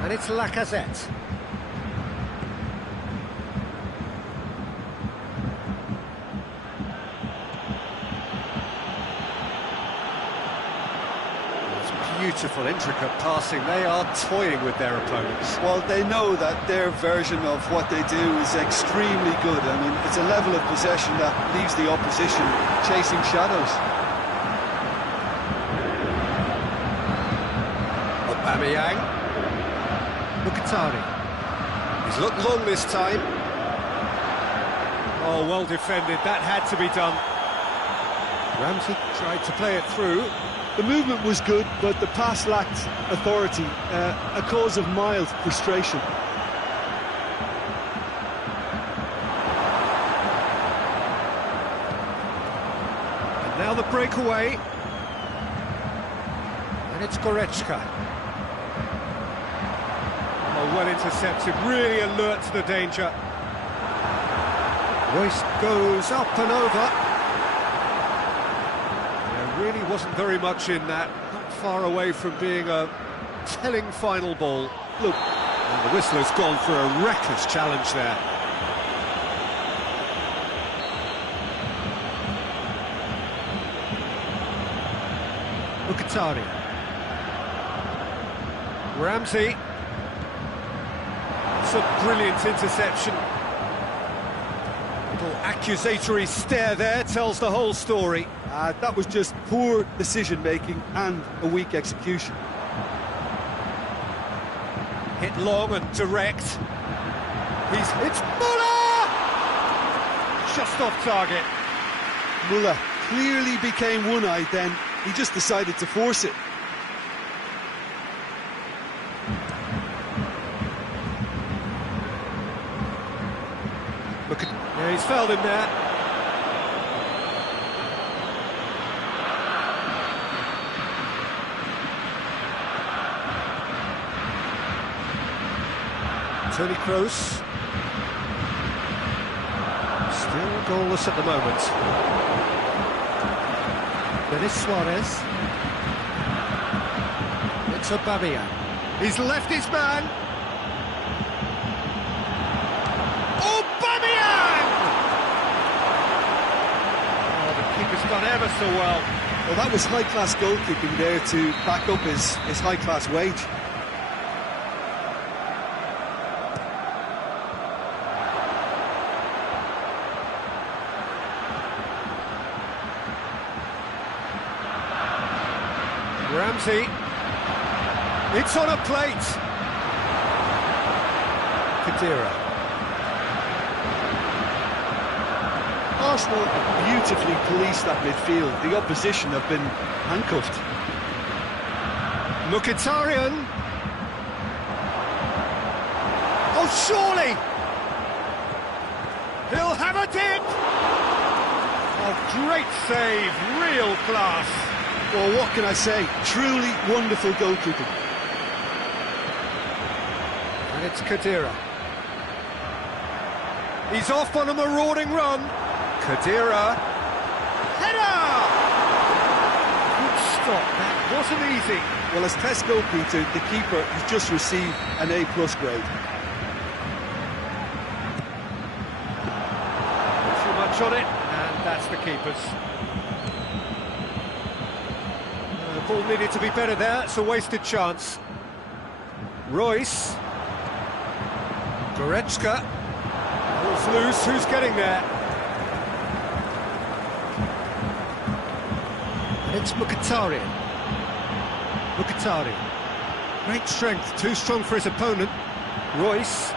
And it's Lacazette. Beautiful, intricate passing. They are toying with their opponents. Well, they know that their version of what they do is extremely good. I mean, it's a level of possession that leaves the opposition chasing shadows. Aubameyang. Mkhitaryan. He's looked long this time. Oh, well defended. That had to be done. Ramsey tried to play it through. The movement was good, but the pass lacked authority, a cause of mild frustration. And now the breakaway. And it's Goretzka. Oh, well intercepted, really alert to the danger. Royce goes up and over. Really wasn't very much in that, not far away from being a telling final ball. Look, and the whistler's gone for a reckless challenge there. Mkhitaryan. Ramsey. It's a brilliant interception. Little accusatory stare there tells the whole story. That was just poor decision-making and a weak execution. Hit long and direct. It's Muller! Just off target. Muller clearly became one-eyed then. He just decided to force it. Look at, yeah, he's fouled him there. Toni Kroos. Still goalless at the moment. Denis Suarez. It's Aubameyang. He's left his man. Aubameyang! Oh, the keeper's done ever so well. Well, that was high-class goalkeeping there to back up his high-class wage. Ramsey. It's on a plate. Khedira. Arsenal beautifully policed that midfield. The opposition have been handcuffed. Mkhitaryan. Oh, surely! He'll have a dip! Oh, great save, real class. Well, what can I say? Truly wonderful goalkeeping. And it's Khedira. He's off on a marauding run. Khedira. Header! Good stop, that wasn't easy. Well, as test goalkeeper, the keeper has just received an A+ grade. Too much on it, and that's the keeper's. The ball needed to be better there, it's a wasted chance. Royce. Goretzka. Ball's loose, who's getting there? It's Mkhitaryan. Mkhitaryan. Great strength, too strong for his opponent. Royce.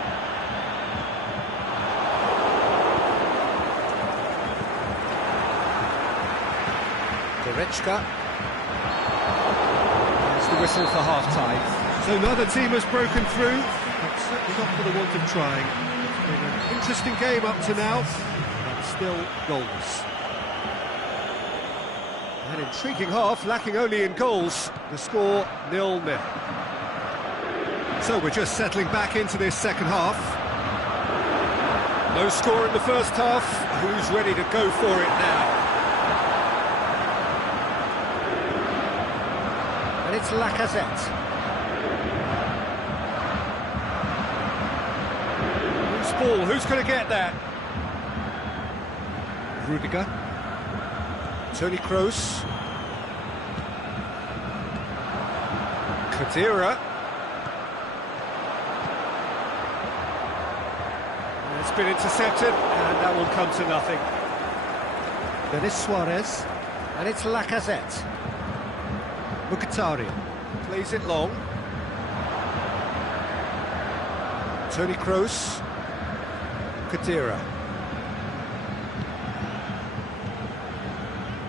Goretzka. whistle for half-time. So neither team has broken through, but certainly not for the want of trying. It's been an interesting game up to now, but still goals. An intriguing half, lacking only in goals. The score 0-0. So we're just settling back into this second half. No score in the first half. Who's ready to go for it now? And it's Lacazette. Who's ball? Who's going to get that? Rudiger. Toni Kroos. Khedira. It's been intercepted, and that will come to nothing. Then it's Suarez, and it's Lacazette. Mkhitaryan plays it long. Toni Kroos. Khedira.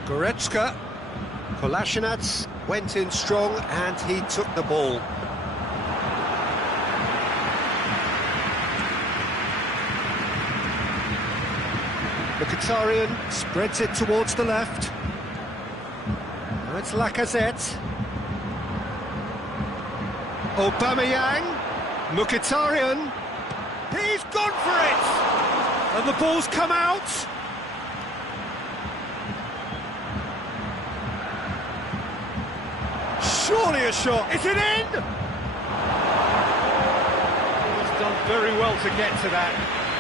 Goretzka. Kolasinac went in strong, and he took the ball. Mkhitaryan spreads it towards the left. Now it's Lacazette. Aubameyang. Mkhitaryan. He's gone for it! And the ball's come out. Surely a shot. Is it in? He's done very well to get to that.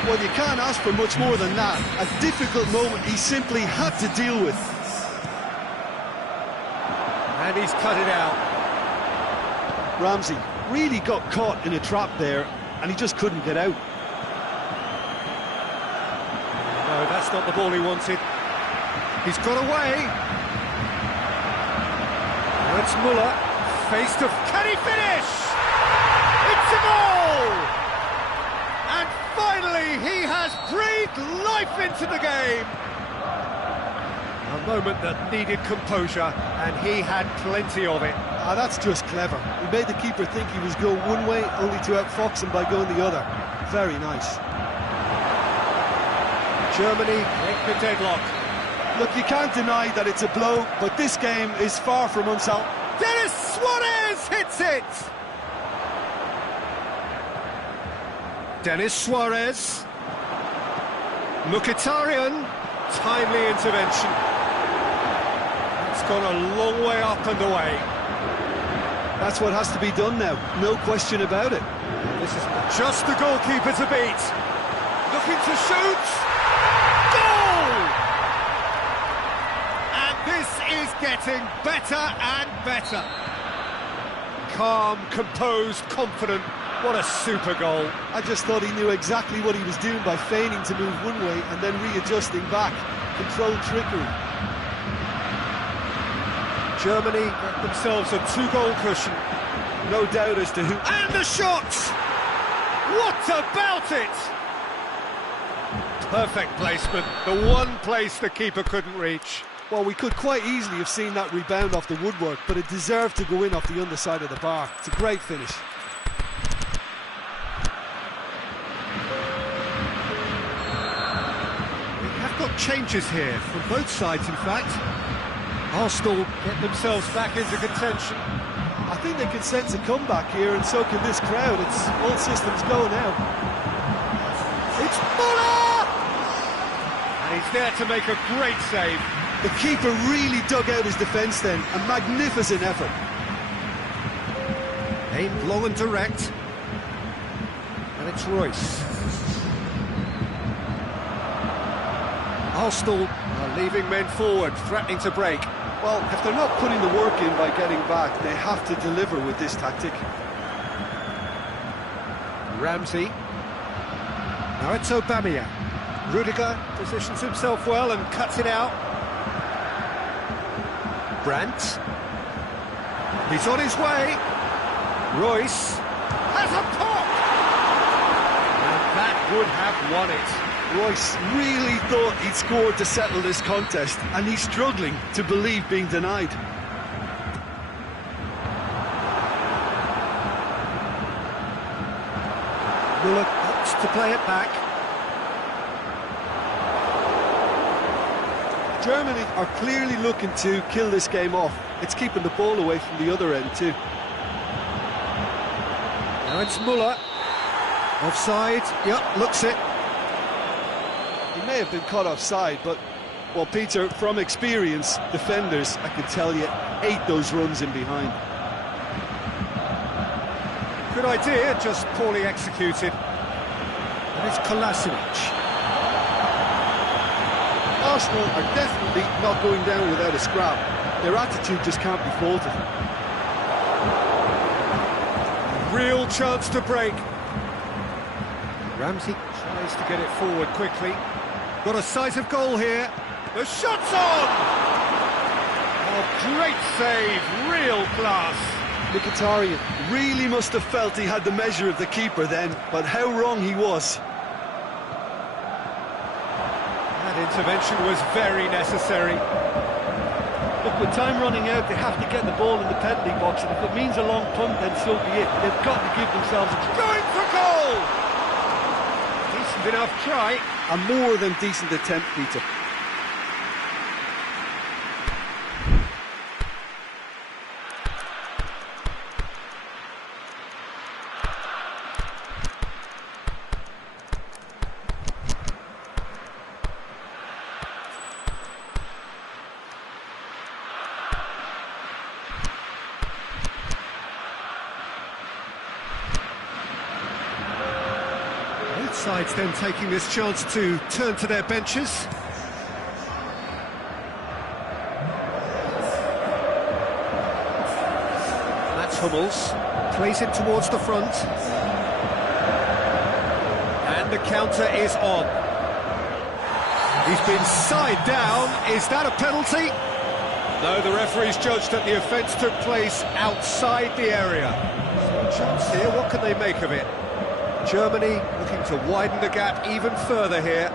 Well, you can't ask for much more than that. A difficult moment he simply had to deal with. And he's cut it out. Ramsey really got caught in a trap there, and he just couldn't get out. No, that's not the ball he wanted. He's got away. Now it's Muller. Face to... Can he finish? It's a goal! And finally, he has breathed life into the game. A moment that needed composure, and he had plenty of it. Ah, that's just clever. He made the keeper think he was going one way, only to outfox him by going the other. Very nice. Germany break the deadlock. Look, you can't deny that it's a blow, but this game is far from unsolved. Denis Suarez hits it! Denis Suarez. Mkhitaryan. Timely intervention. It's gone a long way up and away. That's what has to be done now, no question about it. This is just the goalkeeper to beat. Looking to shoot. Goal! And this is getting better and better. Calm, composed, confident. What a super goal. I just thought he knew exactly what he was doing by feigning to move one way and then readjusting back. Controlled trickery. Germany get themselves a 2-goal cushion. No doubt as to who... And the shot! What about it? Perfect placement. The one place the keeper couldn't reach. Well, we could quite easily have seen that rebound off the woodwork, but it deserved to go in off the underside of the bar. It's a great finish. We have got changes here from both sides, in fact. Arsenal get themselves back into contention. I think they can sense a comeback here, and so can this crowd. It's all systems go now. It's Muller! And he's there to make a great save. The keeper really dug out his defence then. A magnificent effort. Aimed long and direct. And it's Royce. Arsenal are leaving men forward, threatening to break. Well, if they're not putting the work in by getting back, they have to deliver with this tactic. Ramsey. Now it's Aubameyang. Rudiger positions himself well and cuts it out. Brandt. He's on his way. Royce has a pop! And that would have won it. Royce really thought he'd scored to settle this contest, and he's struggling to believe being denied. Muller wants to play it back. Germany are clearly looking to kill this game off. It's keeping the ball away from the other end too. Now it's Muller. Offside. Yep, looks it. He may have been caught offside, but, well, Peter, from experience, defenders, I can tell you, hate those runs in behind. Good idea, just poorly executed. And it's Kolasinac. Arsenal are definitely not going down without a scrap. Their attitude just can't be faulted. Real chance to break. Ramsey tries to get it forward quickly. Got a sight of goal here. The shot's on! Oh, great save, real class. Mkhitaryan really must have felt he had the measure of the keeper then, but how wrong he was. That intervention was very necessary. Look, with time running out, they have to get the ball in the penalty box, and if it means a long punt, then so be it. They've got to give themselves a try. Going for goal! Decent enough try. A more than decent attempt, Peter. Sides then taking this chance to turn to their benches. That's Hummels, plays it towards the front. And the counter is on. He's been side down. Is that a penalty? No, the referee's judged that the offence took place outside the area. So a chance here, what can they make of it? Germany looking to widen the gap even further here.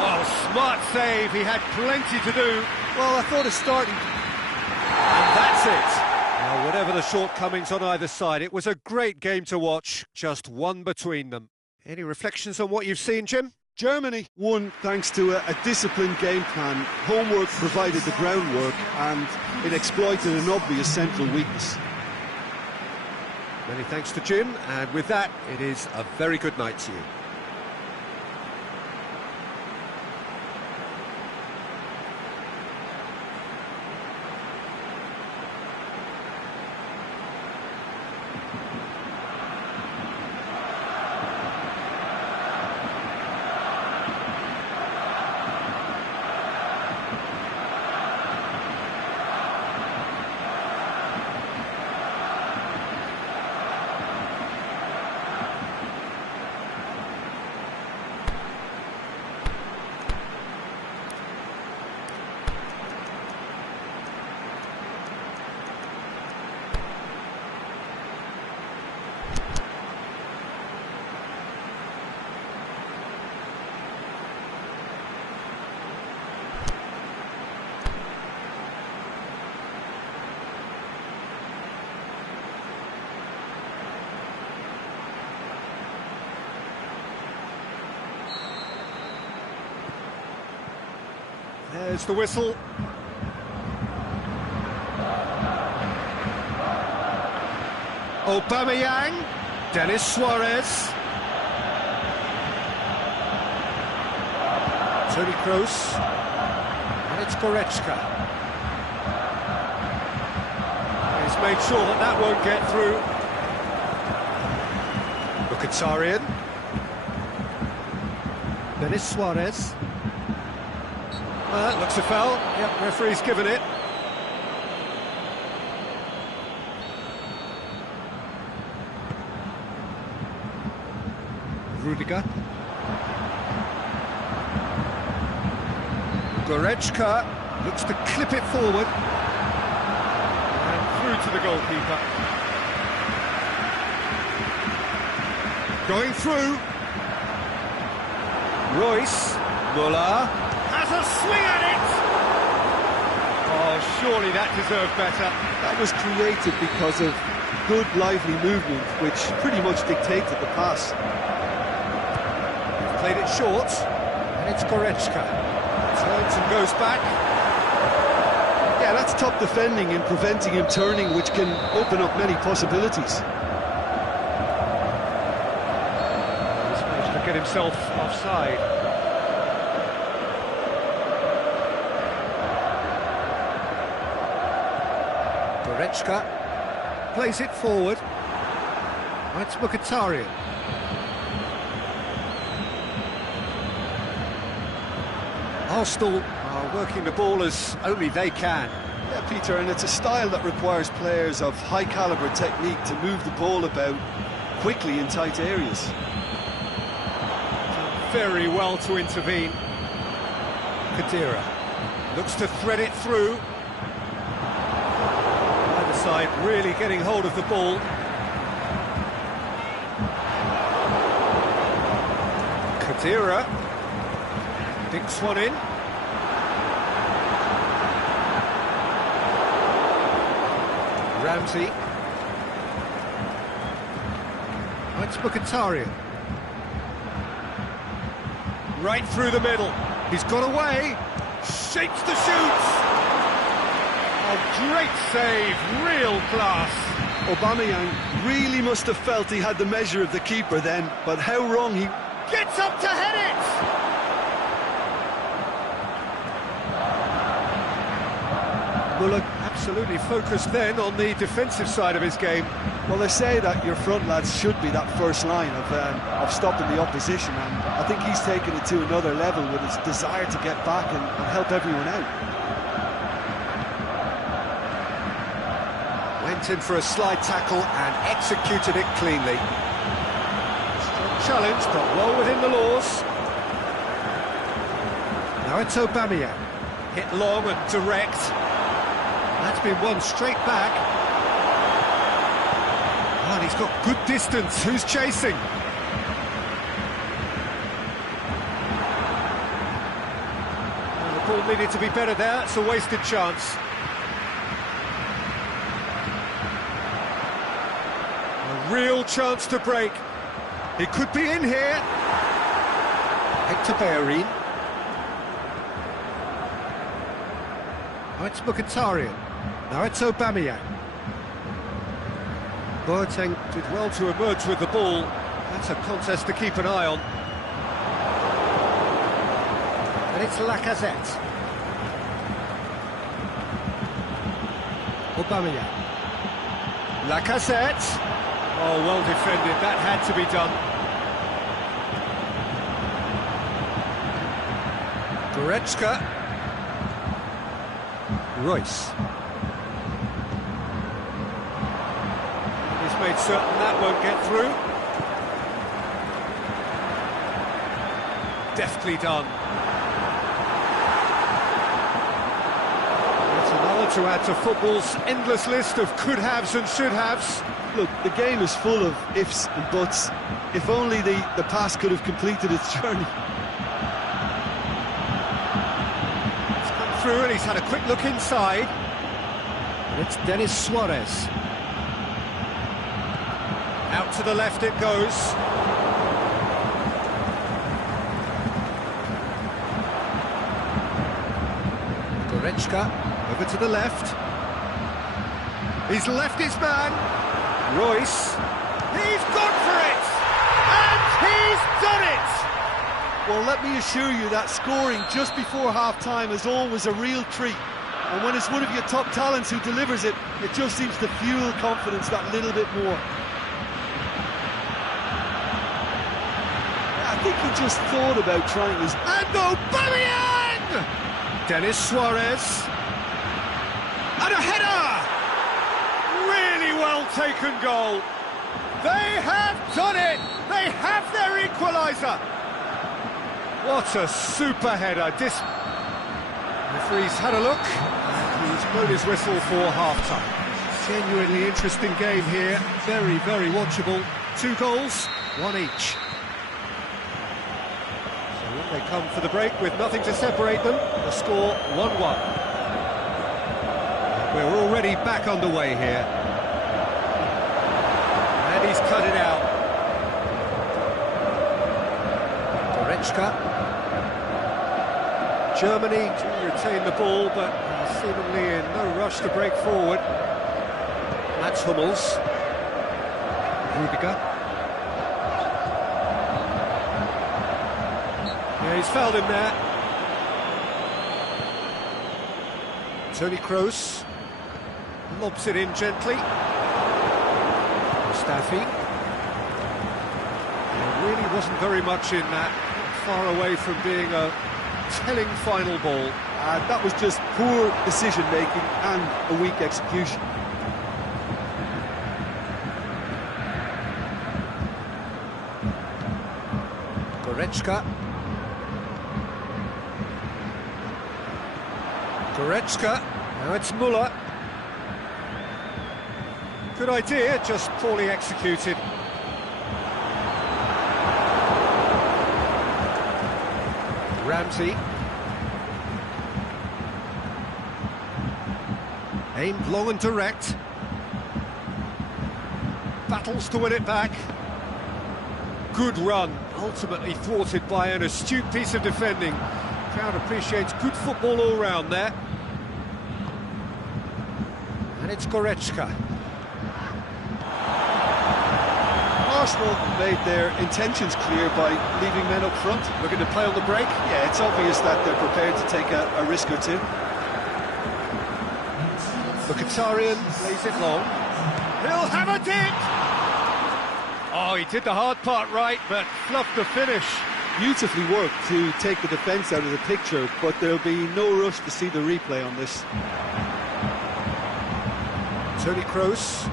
Oh, smart save, he had plenty to do. Well, I thought it started. And that's it. Now, whatever the shortcomings on either side, it was a great game to watch, just one between them. Any reflections on what you've seen, Jim? Germany won thanks to a disciplined game plan. Homework provided the groundwork, and it exploited an obvious central weakness. Many thanks to Jim, and with that, it is a very good night to you. There's the whistle. Aubameyang, Denis Suarez. Toni Kroos. And it's Goretzka. He's made sure that that won't get through. Mkhitaryan. Denis Suarez. That looks a foul. Yep, referee's given it. Rudiger. Goretzka looks to clip it forward. And through to the goalkeeper. Going through. Royce. Muller. Has has a swing at it! Oh, surely that deserved better. That was created because of good, lively movement, which pretty much dictated the pass. Played it short, and it's Goretzka. Turns and goes back. Yeah, that's top defending and preventing him turning, which can open up many possibilities. He's managed to get himself offside. Goretzka plays it forward. It's Mkhitaryan. Arsenal are working the ball as only they can. Yeah, Peter, and it's a style that requires players of high-caliber technique to move the ball about quickly in tight areas. Very well to intervene. Khedira looks to thread it through. Either side really getting hold of the ball. Khedira dinks one in. Ramsey. Oh, it's Mkhitaryan. Right through the middle. He's got away. Shapes the shoots. Oh, great save, real class. Aubameyang really must have felt he had the measure of the keeper then, but how wrong he... Gets up to head it! Muller absolutely focused then on the defensive side of his game. Well, they say that your front lads should be that first line of stopping the opposition, and I think he's taken it to another level with his desire to get back and help everyone out. Went in for a slide tackle and executed it cleanly. Strong challenge, but well within the laws. Now it's Aubameyang. Hit long and direct. That's been won straight back. And he's got good distance. Who's chasing? Well, the ball needed to be better there. It's a wasted chance. A real chance to break. He could be in here. Hector Bellerin. Oh, it's Mkhitaryan. Now it's Aubameyang. Boateng did well to emerge with the ball. That's a contest to keep an eye on. And it's Lacazette. Aubameyang. Lacazette. Oh, well defended. That had to be done. Goretzka. Royce. He's made certain that won't get through. Deftly done. That's another to add to football's endless list of could-haves and should-haves. Look, the game is full of ifs and buts. If only the pass could have completed its journey. It's come through and he's had a quick look inside. And it's Denis Suarez. Out to the left it goes. Goretzka over to the left. He's left his man. Royce. He's gone for it! And he's done it! Well, let me assure you that scoring just before half-time is always a real treat. And when it's one of your top talents who delivers it, it just seems to fuel confidence that little bit more. I think he just thought about trying his... And Aubameyang! Denis Suarez. And a header! Really well taken goal. They have done it! They have their equaliser! What a super header. Referee's had a look and he's blown his whistle for half-time. Genuinely interesting game here. Very, very watchable. 2 goals, 1 each. So They come for the break with nothing to separate them. The score 1-1. We're already back underway here. And he's cut it out. Goretzka. Germany to retain the ball, but seemingly in no rush to break forward. That's Hummels. Rudiger. Yeah, he's fouled him there. Toni Kroos lobs it in gently. Mustafi. There really wasn't very much in that. Not far away from being a telling final ball. That was just poor decision-making and a weak execution. Goretzka. Goretzka. Now it's Müller. Good idea, just poorly executed. Ramsey. Aimed long and direct. Battles to win it back. Good run, ultimately thwarted by an astute piece of defending. Crowd appreciates good football all round there. And it's Goretzka. Arsenal made their intentions clear by leaving men up front. Looking to play on the break. Yeah, it's obvious that they're prepared to take a risk or two. Mkhitaryan plays it long. He'll have a dig! Oh, he did the hard part right, but fluffed the finish. Beautifully worked to take the defence out of the picture, but there'll be no rush to see the replay on this. Toni Kroos.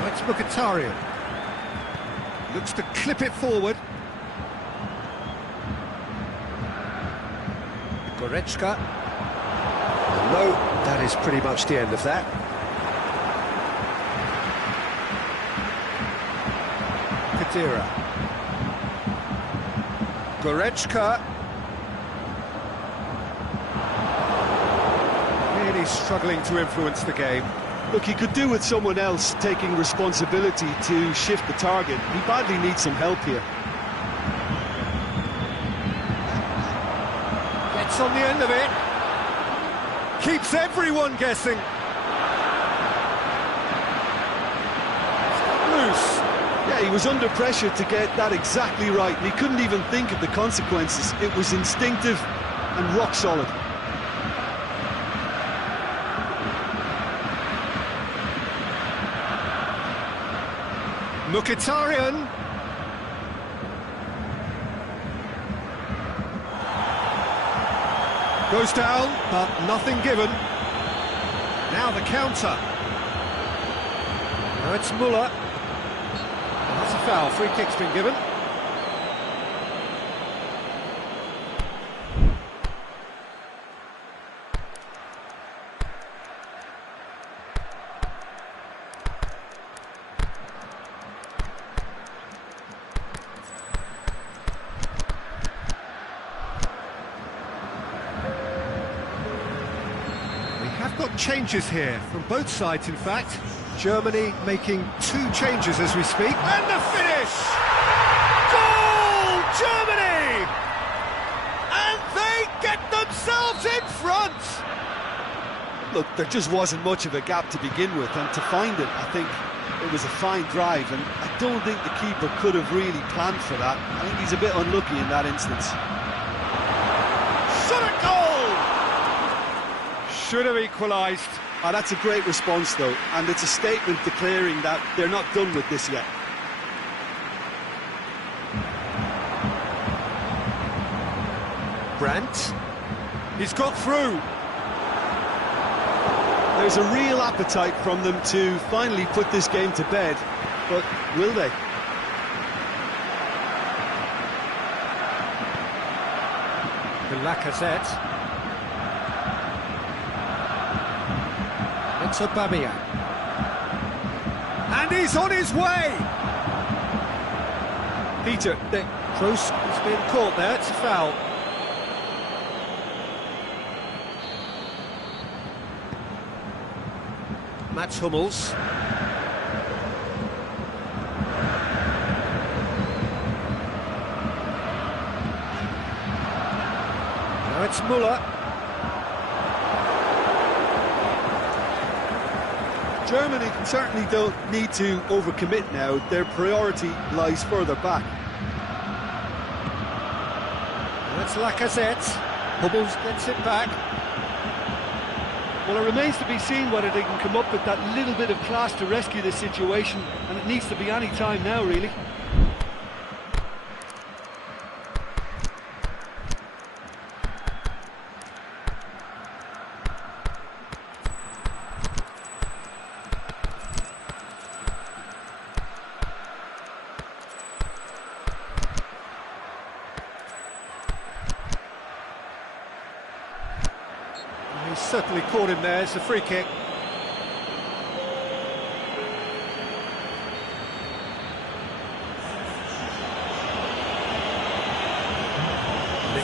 That's Mkhitaryan. Looks to clip it forward. Goretzka. No, that is pretty much the end of that. Kadira. Goretzka. Really struggling to influence the game. Look, he could do with someone else taking responsibility to shift the target. He badly needs some help here. Gets on the end of it. Keeps everyone guessing. Loose. Yeah, he was under pressure to get that exactly right, and he couldn't even think of the consequences. It was instinctive and rock solid. Mkhitaryan. Goes down, but nothing given. Now the counter. Now it's Müller. That's a foul. Free kick's been given. Got changes here from both sides, in fact. Germany making 2 changes as we speak. And the finish! Goal, Germany! And they get themselves in front! Look, there just wasn't much of a gap to begin with, and to find it, I think it was a fine drive, and I don't think the keeper could have really planned for that. I think he's a bit unlucky in that instance. Shot at goal! Should have equalised. Oh, that's a great response, though, and it's a statement declaring that they're not done with this yet. Brandt. He's got through. There's a real appetite from them to finally put this game to bed, but will they? Lacazette. It's Aubameyang. And he's on his way! Peter, Kroos has been caught there, it's a foul. Mats Hummels. Now it's Muller. Germany certainly don't need to overcommit now. Their priority lies further back. Now it's Lacazette. Hummels gets it back. Well, it remains to be seen whether they can come up with that little bit of class to rescue this situation, and it needs to be any time now, really. He's certainly caught him there, it's a free kick.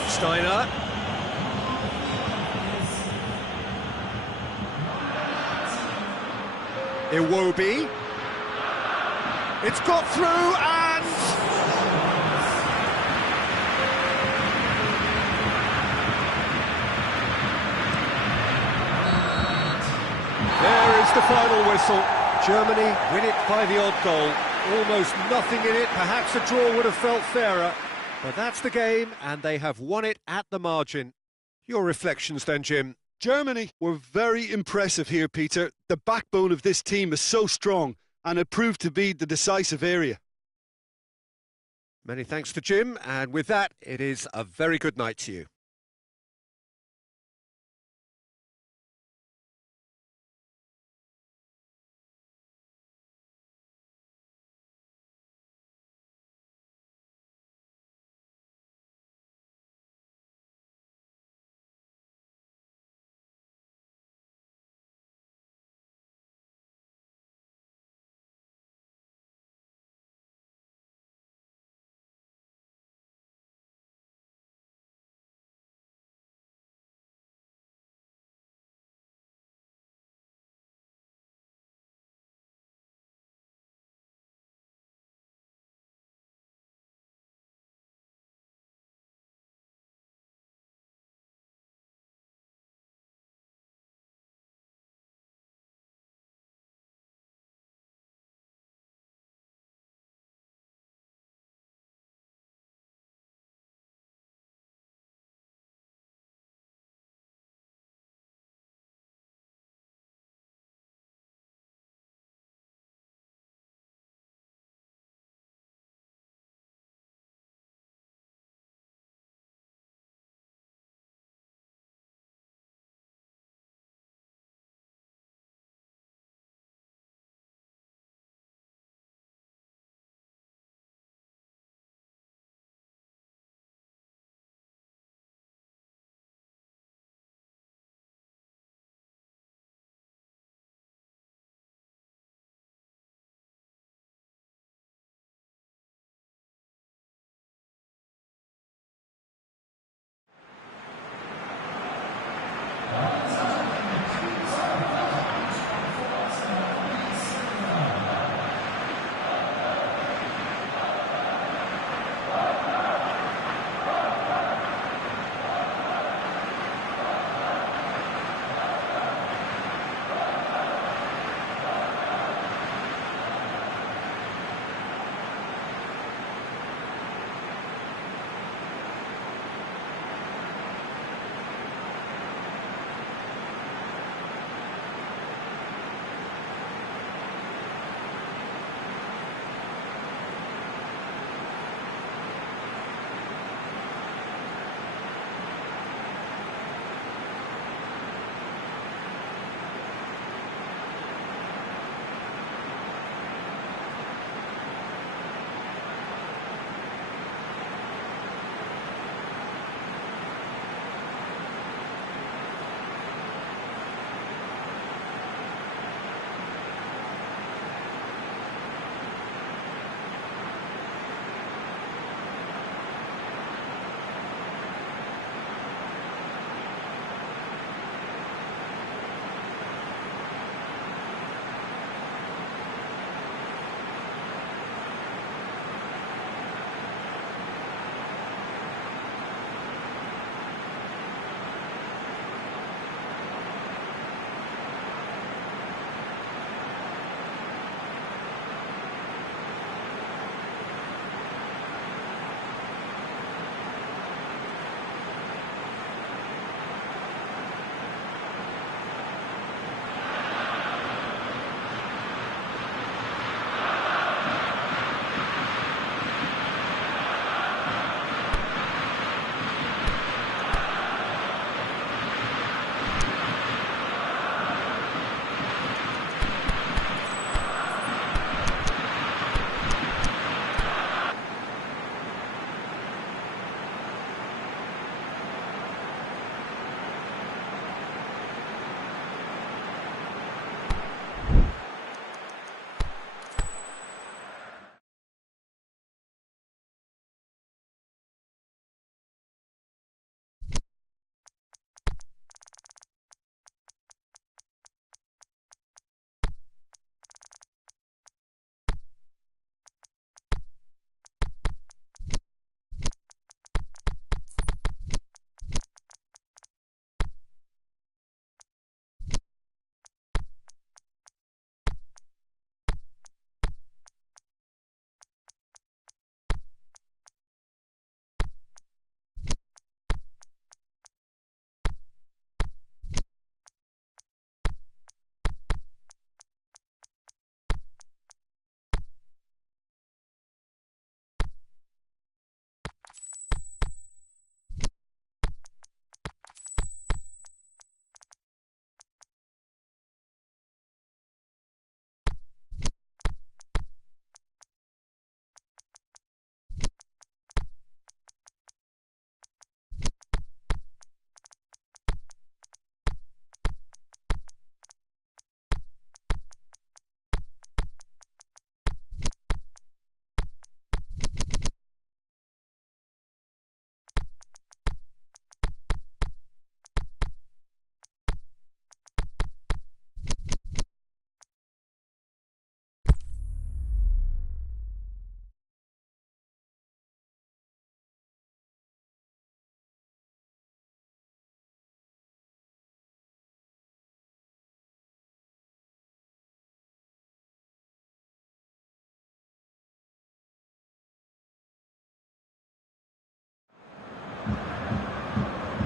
Steiner. Iwobi. It's got through and... There is the final whistle. Germany win it by the odd goal. Almost nothing in it, perhaps a draw would have felt fairer. But that's the game, and they have won it at the margin. Your reflections then, Jim? Germany were very impressive here, Peter. The backbone of this team is so strong, and it proved to be the decisive area. Many thanks to Jim, and with that, it is a very good night to you.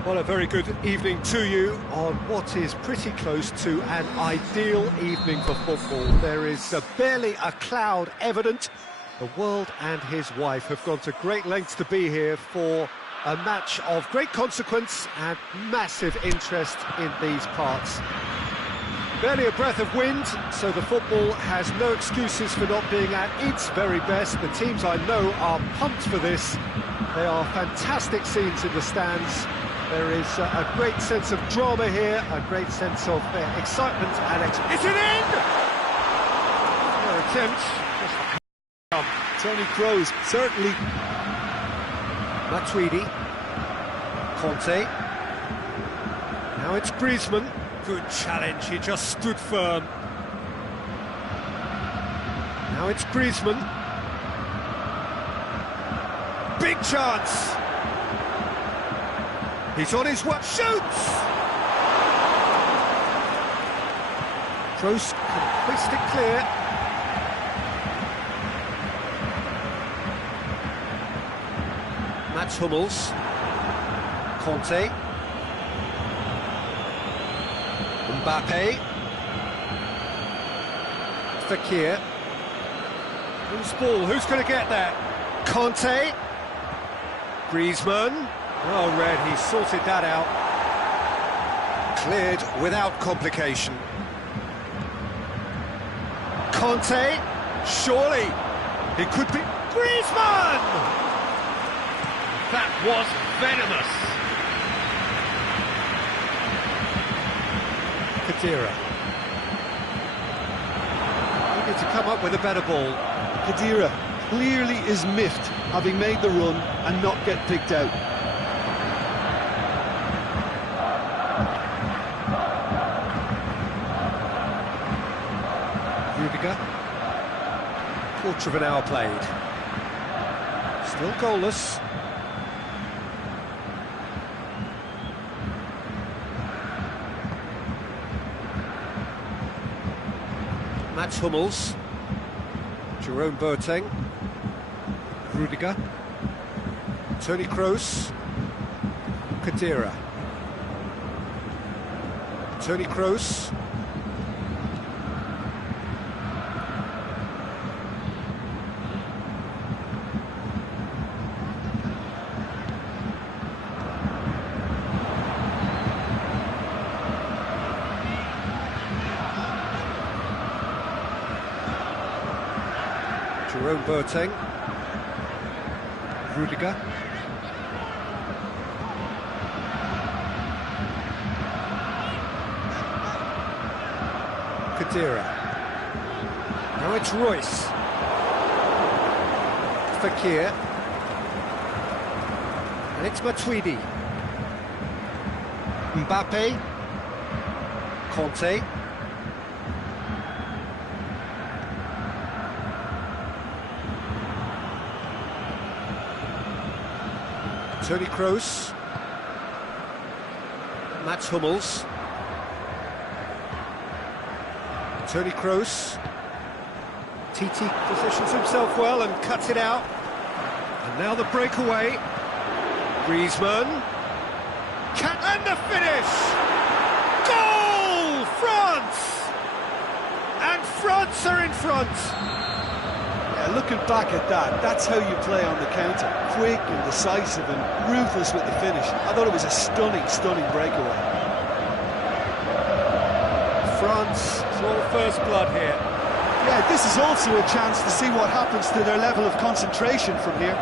Well, a very good evening to you on what is pretty close to an ideal evening for football. There is barely a cloud evident. The world and his wife have gone to great lengths to be here for a match of great consequence and massive interest in these parts. Barely a breath of wind, so the football has no excuses for not being at its very best. The teams I know are pumped for this. They are fantastic scenes in the stands. There is a great sense of drama here, a great sense of excitement and Is it in? Their attempt. Tony Kroos, certainly. Matuidi. Conte. Now it's Griezmann. Good challenge, he just stood firm. Now it's Griezmann. Big chance. He's on his way. Shoots! Kroos can twist it clear. Mats Hummels. Conte. Mbappe. Fekir. Who's ball? Who's going to get that? Conte. Griezmann. Well read, he sorted that out. Cleared without complication. Conte. Surely. It could be Griezmann! That was venomous. Khedira. Needed to come up with a better ball. Khedira clearly is miffed, having made the run and not get picked out. Rudiger. Quarter of an hour played. Still goalless. Mats Hummels. Jerome Boateng. Rudiger. Toni Kroos. Khedira. Toni Kroos. Jerome Boateng. Rudiger. Khedira. Now it's Royce. Fekir. And it's Matuidi. Mbappe. Conte. Toni Kroos. Mats Hummels. Toni Kroos. TT positions himself well and cuts it out. And now the breakaway. Griezmann. And the finish! Goal! France! And France are in front. Yeah, looking back at that, that's how you play on the counter. Quick and decisive and ruthless with the finish. I thought it was a stunning, stunning breakaway. France, it's all first blood here. Yeah, this is also a chance to see what happens to their level of concentration from here.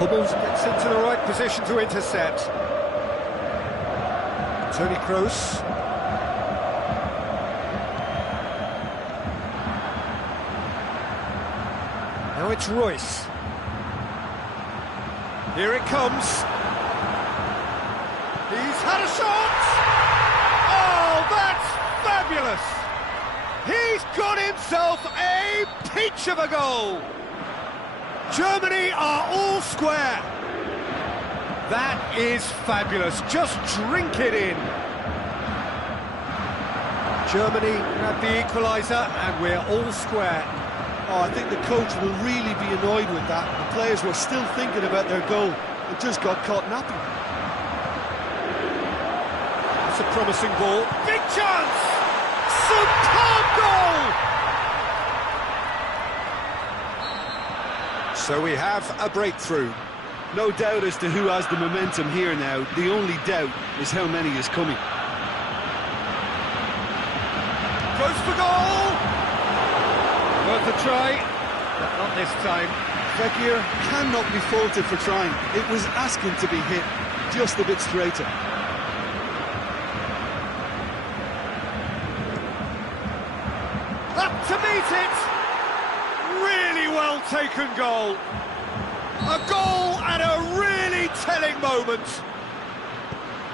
Hummels gets into the right position to intercept. Toni Kroos. Now it's Royce. Here it comes. He's had a shot! Oh, that's fabulous! He's got himself a peach of a goal! Germany are all square. That is fabulous. Just drink it in. Germany grab the equaliser and we're all square. Oh, I think the coach will really be annoyed with that. The players were still thinking about their goal. and just got caught napping. That's a promising ball. Big chance! Superb goal! So we have a breakthrough. No doubt as to who has the momentum here now. The only doubt is how many is coming. Goes for goal! Worth a try, but not this time. Fekir cannot be faulted for trying. It was asking to be hit just a bit straighter. Up to meet it! Really well taken goal. A goal at a really telling moment.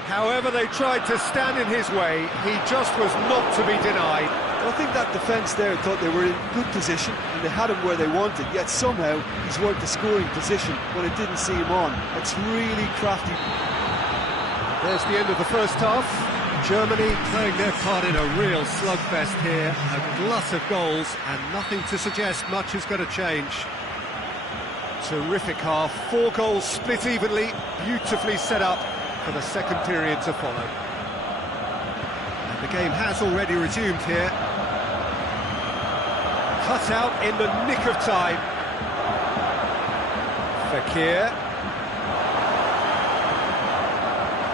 However they tried to stand in his way, he just was not to be denied. I think that defence there thought they were in good position and they had him where they wanted, yet somehow he's worked the scoring position when it didn't see him on. It's really crafty. There's the end of the first half. Germany playing their part in a real slugfest here. A glut of goals and nothing to suggest much is going to change. Terrific half, 4 goals split evenly, beautifully set up for the second period to follow. And the game has already resumed here. Cut out in the nick of time. Fekir.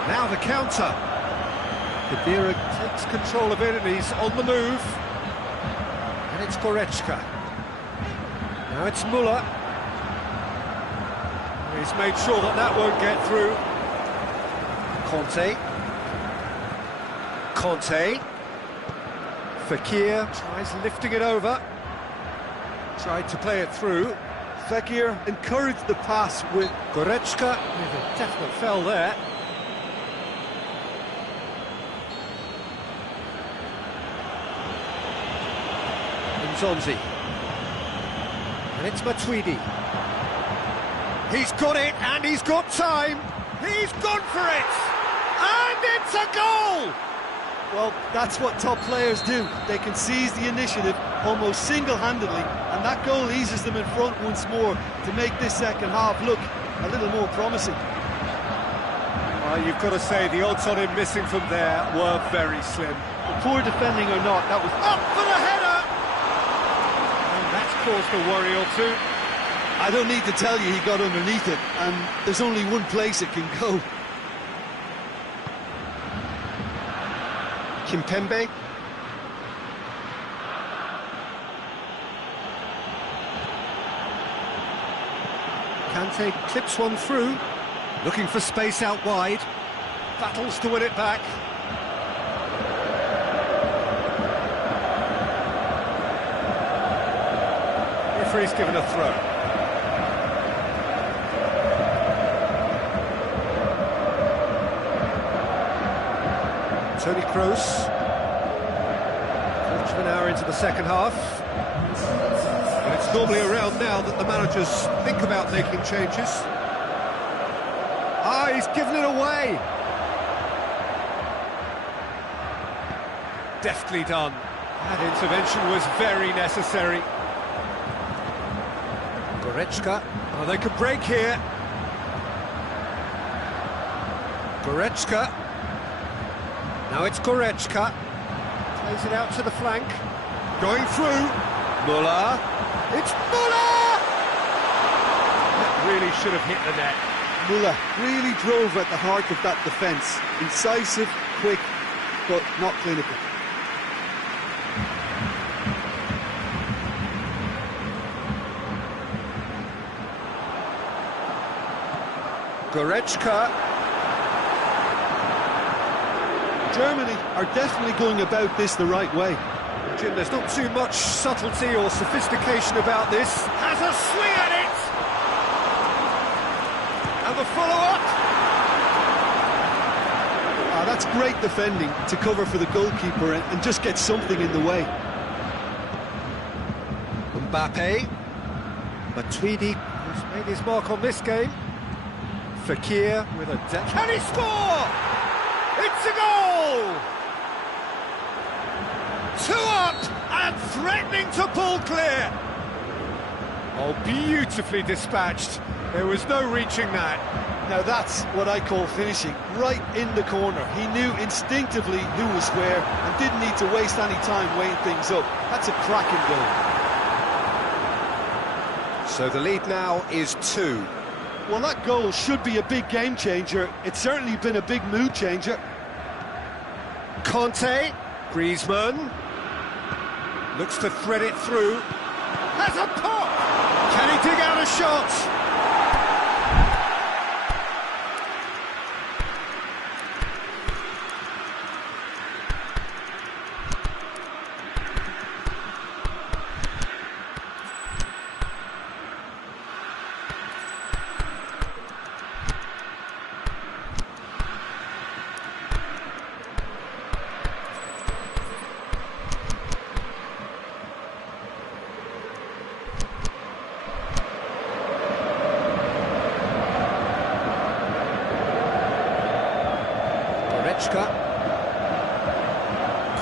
Now the counter. Kadira takes control of it and he's on the move. And it's Goretzka. Now it's Müller. He's made sure that that won't get through. Conte. Fekir tries lifting it over. Tried to play it through. Fekir encouraged the pass with Goretzka with a definite fell there. Nzonzi. And it's Matuidi. He's got it, and he's got time. He's gone for it, and it's a goal! Well, that's what top players do. They can seize the initiative almost single-handedly, and that goal eases them in front once more to make this second half look a little more promising. You've got to say, the odds on him missing from there were very slim. Poor defending or not, that was Up for the header! And that's caused a worry or two. I don't need to tell you he got underneath it, and there's only one place it can go. Kimpembe. Kante clips one through, looking for space out wide, battles to win it back. Referee's given a throw. Toni Kroos, quarter of an hour into the second half. And it's normally around now that the managers think about making changes. He's given it away. Deftly done. That intervention was very necessary. Goretzka. Oh, they could break here. Goretzka. Now it's Goretzka. Plays it out to the flank. Going through. Müller. It's Müller! That really should have hit the net. Müller really drove at the heart of that defence. Incisive, quick, but not clinical. Goretzka. Germany are definitely going about this the right way. Jim, there's not too much subtlety or sophistication about this. Has a swing at it! And the follow-up! That's great defending to cover for the goalkeeper and just get something in the way. Mbappe. Matuidi, who's made his mark on this game. Fekir with a... Can he score? It's a goal! 2 up and threatening to pull clear. Oh, beautifully dispatched. There was no reaching that. Now that's what I call finishing, right in the corner. He knew instinctively who was where and didn't need to waste any time weighing things up. That's a cracking goal. So the lead now is 2. Well, that goal should be a big game changer. It's certainly been a big mood changer. Conte, Griezmann, looks to thread it through, has a pop! Can he dig out a shot?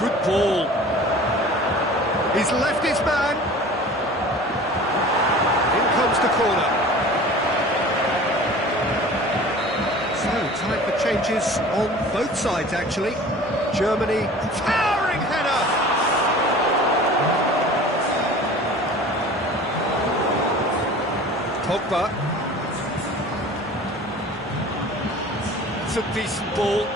Good ball. He's left his man. In comes the corner. So, time for changes on both sides, actually. Germany, towering header! Pogba. That's a decent ball.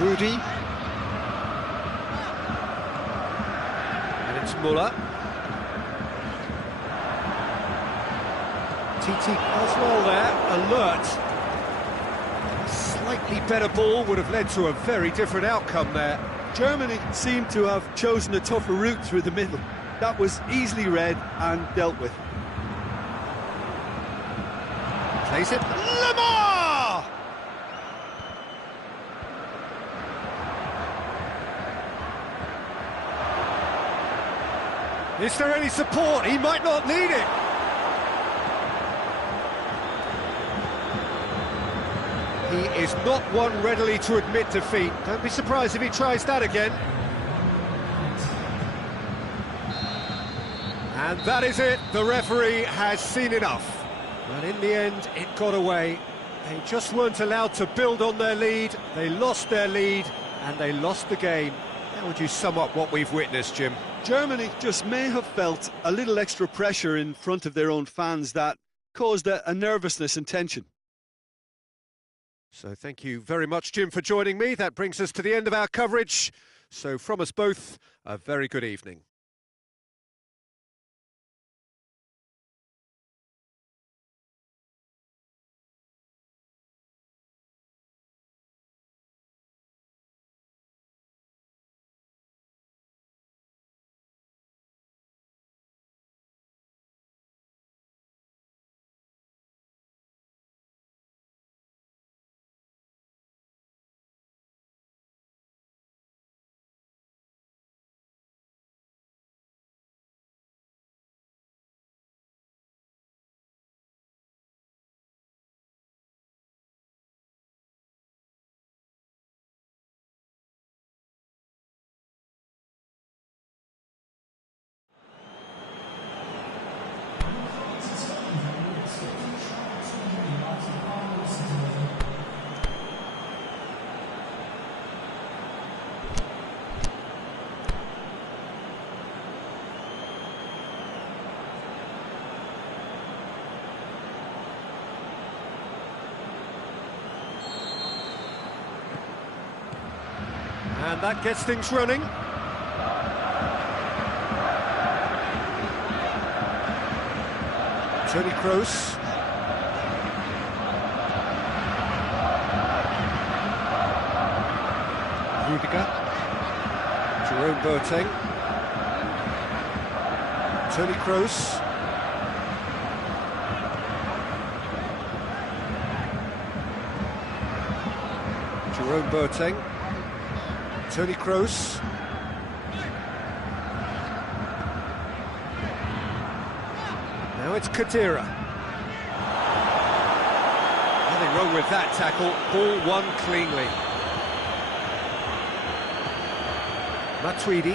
Rudy, and it's Muller. TT Oswald there, alert. Slightly better ball would have led to a very different outcome there. Germany seemed to have chosen a tougher route through the middle. That was easily read and dealt with. Plays it, Lamar! Is there any support? He might not need it. He is not one readily to admit defeat. Don't be surprised if he tries that again. And that is it. The referee has seen enough. But in the end, it got away. They just weren't allowed to build on their lead. They lost their lead, and they lost the game. How would you sum up what we've witnessed, Jim? Germany just may have felt a little extra pressure in front of their own fans that caused a nervousness and tension. So thank you very much, Jim, for joining me. That brings us to the end of our coverage. So from us both, a very good evening. And that gets things running. Toni Kroos. Rudiger. Jerome Boateng. Toni Kroos. Jerome Boateng. Toni Kroos. Now it's Kadira. Nothing wrong with that tackle. Ball won cleanly. Matuidi.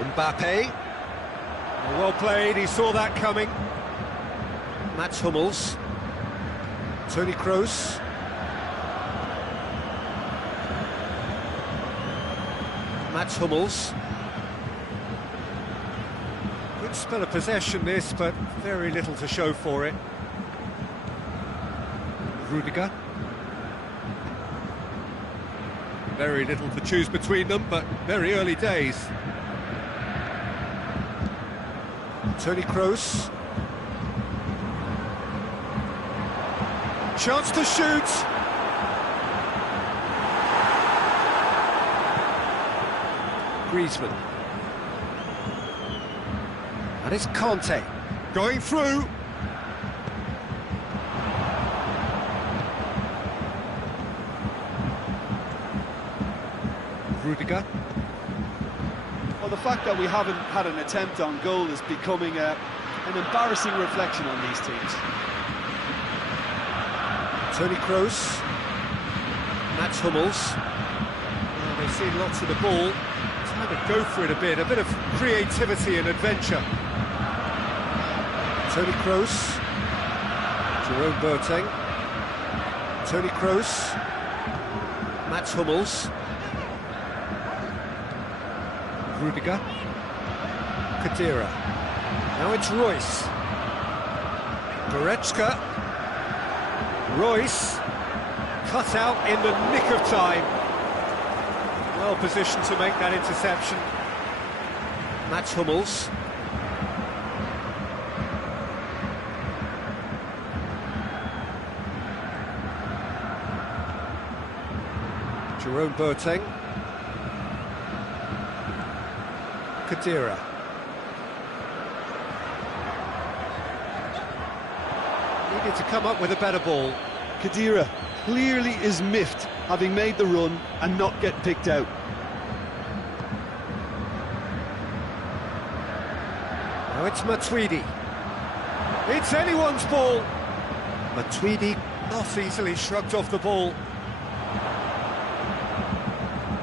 Mbappe. Well played, he saw that coming. Mats Hummels. Toni Kroos. Mats Hummels. Good spell of possession this, but very little to show for it. Rudiger. Very little to choose between them, but very early days. Toni Kroos. Chance to shoot. Griezmann. And it's Conte. Going through. Rudiger. Well, the fact that we haven't had an attempt on goal is becoming an embarrassing reflection on these teams. Toni Kroos. Mats Hummels. Well, they've seen lots of the ball. Time to go for it a bit of creativity and adventure. Toni Kroos. Jerome Boateng. Toni Kroos. Mats Hummels. Rudiger. Kadira. Now it's Royce. Goretzka. Royce. Cut out in the nick of time. Well positioned to make that interception. Mats Hummels. Jerome Boateng. Kadira. Needed to come up with a better ball. Kadira clearly is miffed, having made the run and not get picked out. Now it's Matuidi. It's anyone's ball. Matuidi not easily shrugged off the ball.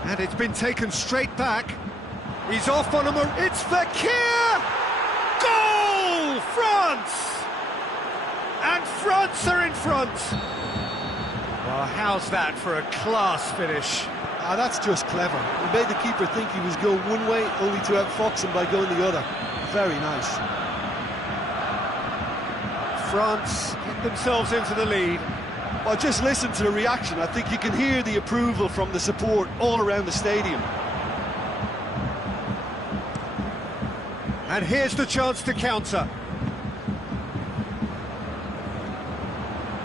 And it's been taken straight back. He's off on a... It's Fekir! Goal! France! And France are in front. Well, how's that for a class finish? That's just clever. He made the keeper think he was going one way, only to outfox him by going the other. Very nice. France get themselves into the lead. Well, just listen to the reaction. I think you can hear the approval from the support all around the stadium. And here's the chance to counter.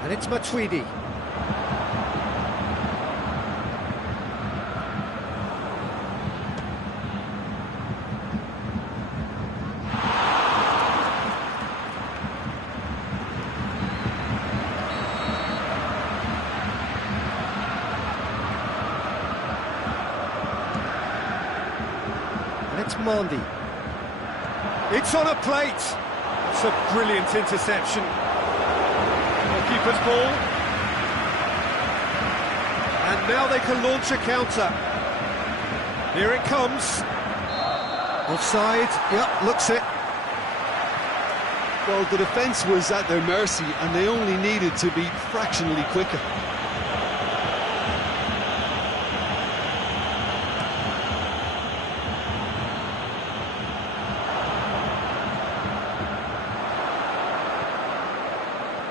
And it's Matuidi. And it's Mandy. It's on a plate. It's a brilliant interception. Keeper's ball. And now they can launch a counter. Here it comes. Offside. Yep, looks it. Well, the defence was at their mercy and they only needed to be fractionally quicker.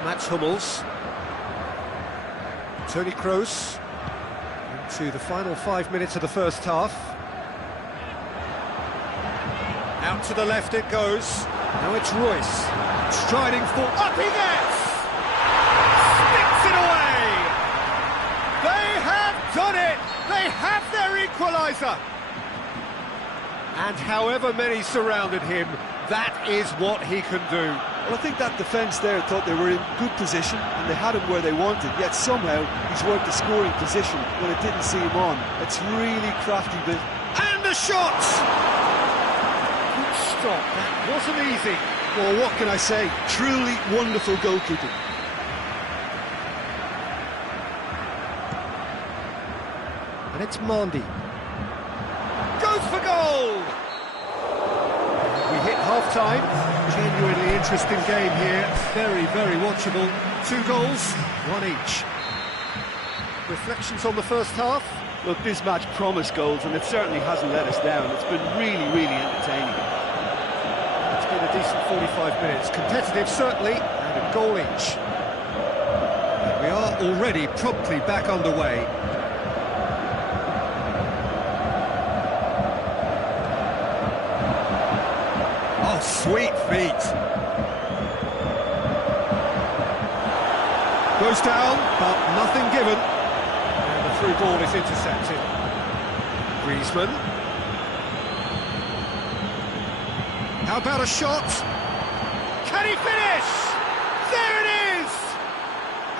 Mats Hummels. Toni Kroos. Into the final 5 minutes of the first half. Out to the left it goes. Now it's Royce. Striding for... Up he gets! Sticks it away! They have done it! They have their equaliser! And however many surrounded him, that is what he can do. Well, I think that defence there thought they were in good position and they had him where they wanted, yet somehow he's worked the scoring position when it didn't see him on. It's really crafty bit. And the shot! Good stop, that wasn't easy. Well, what can I say? Truly wonderful goalkeeping. And it's Mandy. Goes for goal! We hit half-time. Genuinely interesting game here. Very, very watchable. 2 goals, 1 each. Reflections on the first half? Look, this match promised goals, and it certainly hasn't let us down. It's been really, really entertaining. It's been a decent 45 minutes. Competitive, certainly, and a goal each. And we are already promptly back underway. Oh, sweet feet. Goes down, but nothing given. And the through ball is intercepted. Griezmann. How about a shot? Can he finish? There it is!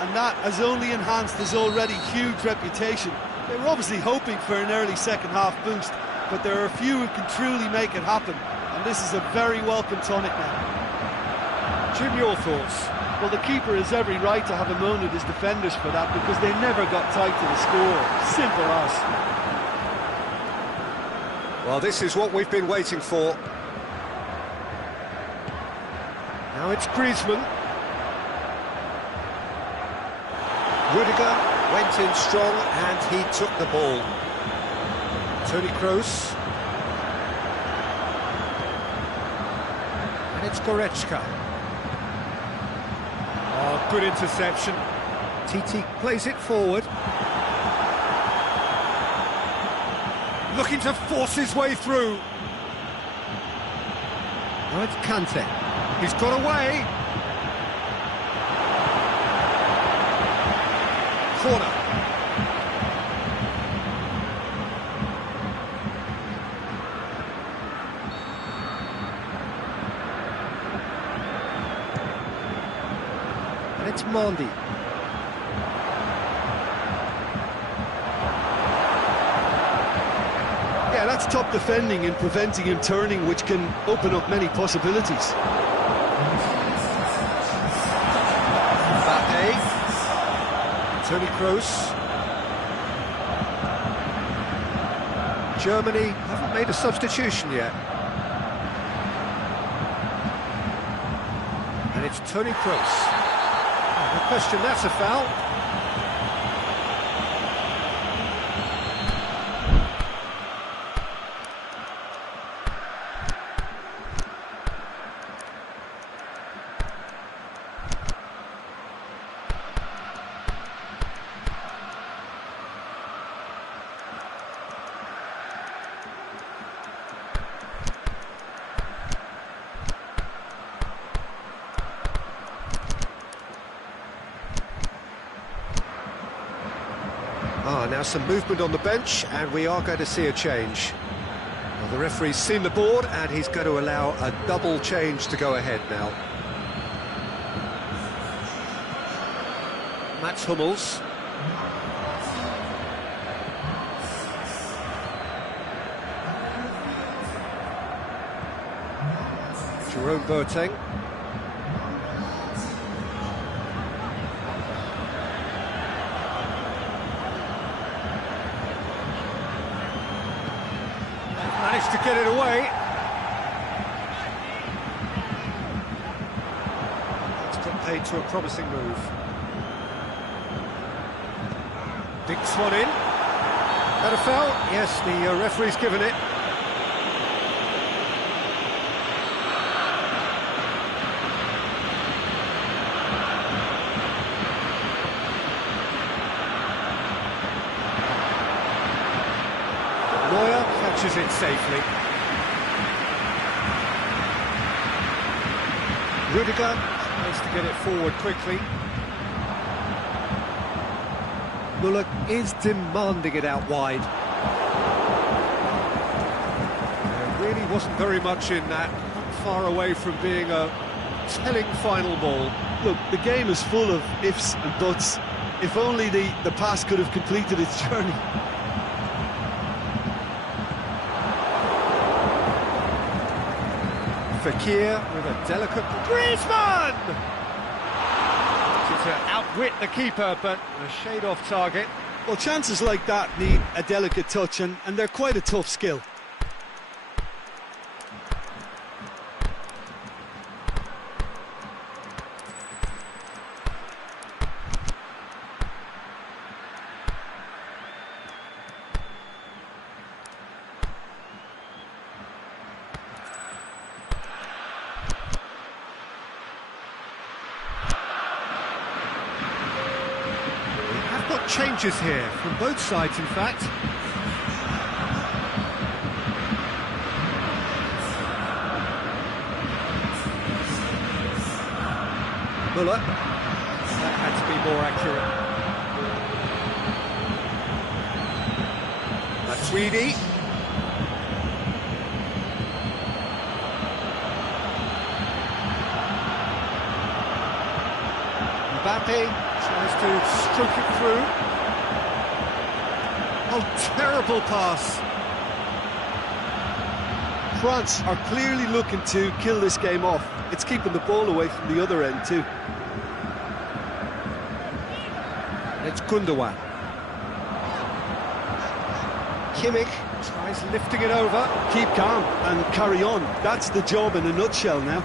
And that has only enhanced his already huge reputation. They were obviously hoping for an early second-half boost, but there are a few who can truly make it happen, and this is a very welcome tonic now. Jim, your thoughts? Well, the keeper has every right to have a moan at his defenders for that, because they never got tight to the score. Simple as. Well, this is what we've been waiting for. Now it's Griezmann. Rudiger went in strong and he took the ball. Toni Kroos. And it's Goretzka. Oh, good interception. Titi plays it forward. Looking to force his way through. Now it's Kante. He's got away. Corner. And it's Mandy. Yeah, that's top defending and preventing him turning, which can open up many possibilities. Toni Kroos. Germany haven't made a substitution yet. And it's Toni Kroos. Oh, no question, that's a foul. Now some movement on the bench, and we are going to see a change. Well, the referee's seen the board, and he's going to allow a double change to go ahead now. Mats Hummels. Jerome Boateng. Managed to get it away. It's put paid to a promising move. Dinks one in. That a foul? Yes, the referee's given it. Catches it safely. Rudiger tries to get it forward quickly. Muller is demanding it out wide. There really wasn't very much in that, not far away from being a telling final ball. Look, the game is full of ifs and buts. If only the pass could have completed its journey. Fekir with a delicate... Griezmann! To outwit the keeper, but a shade off target. Well, chances like that need a delicate touch, and they're quite a tough skill. Changes here from both sides, in fact. Muller. That had to be more accurate. Matuidi. Mbappe tries to stroke it through. Oh, terrible pass. France are clearly looking to kill this game off. It's keeping the ball away from the other end too. It's Gundogan. Kimmich tries lifting it over. Keep calm and carry on. That's the job in a nutshell now.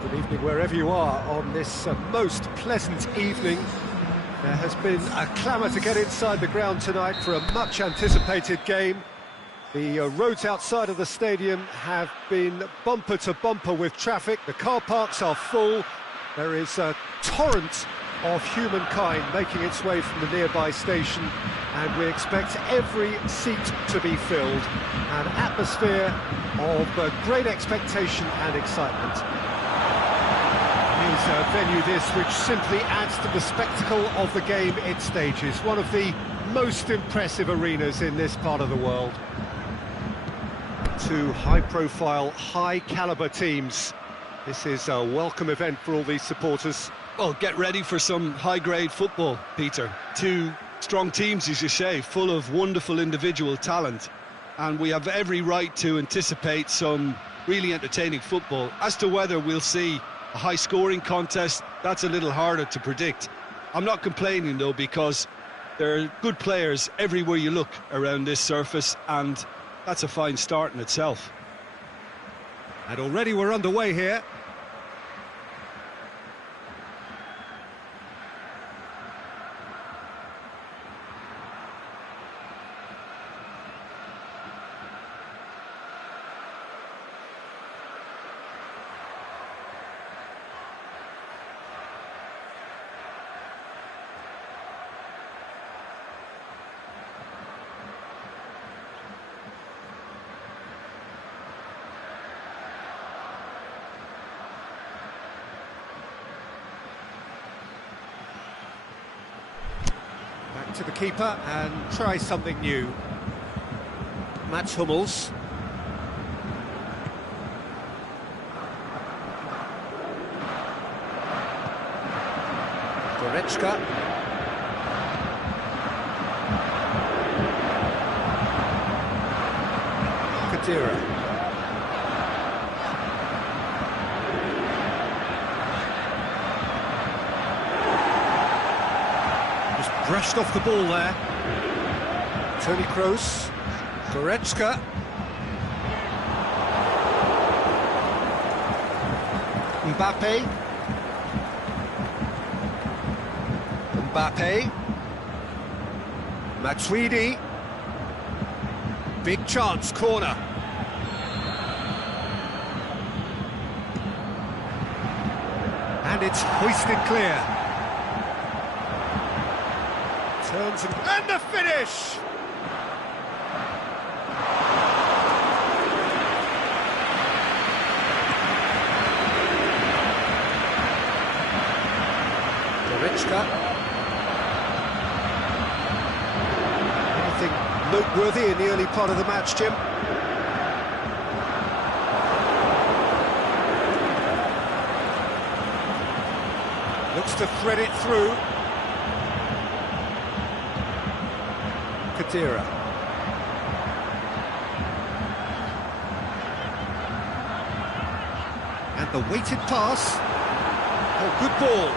Good evening wherever you are on this most pleasant evening. There has been a clamour to get inside the ground tonight for a much anticipated game. The roads outside of the stadium have been bumper to bumper with traffic. The car parks are full. There is a torrent of humankind making its way from the nearby station, and we expect every seat to be filled. An atmosphere of great expectation and excitement. Is a venue this which simply adds to the spectacle of the game it stages. One of the most impressive arenas in this part of the world. Two high-profile, high-caliber teams. This is a welcome event for all these supporters. Well, get ready for some high-grade football, Peter. Two strong teams, as you say, full of wonderful individual talent. And we have every right to anticipate some really entertaining football. As to whether we'll see a high-scoring contest, that's a little harder to predict. I'm not complaining, though, because there are good players everywhere you look around this surface, and that's a fine start in itself. And already we're underway here. to the keeper and try something new. Mats Hummels. Goretzka. Kadira. Just brushed off the ball there. Toni Kroos. Goretzka. Mbappe. Mbappe. Matuidi. Big chance, corner. And it's hoisted clear. Turns and the finish! Goretzka. Anything noteworthy in the early part of the match, Jim? Looks to thread it through. Kadira. And the weighted pass. Oh, good ball.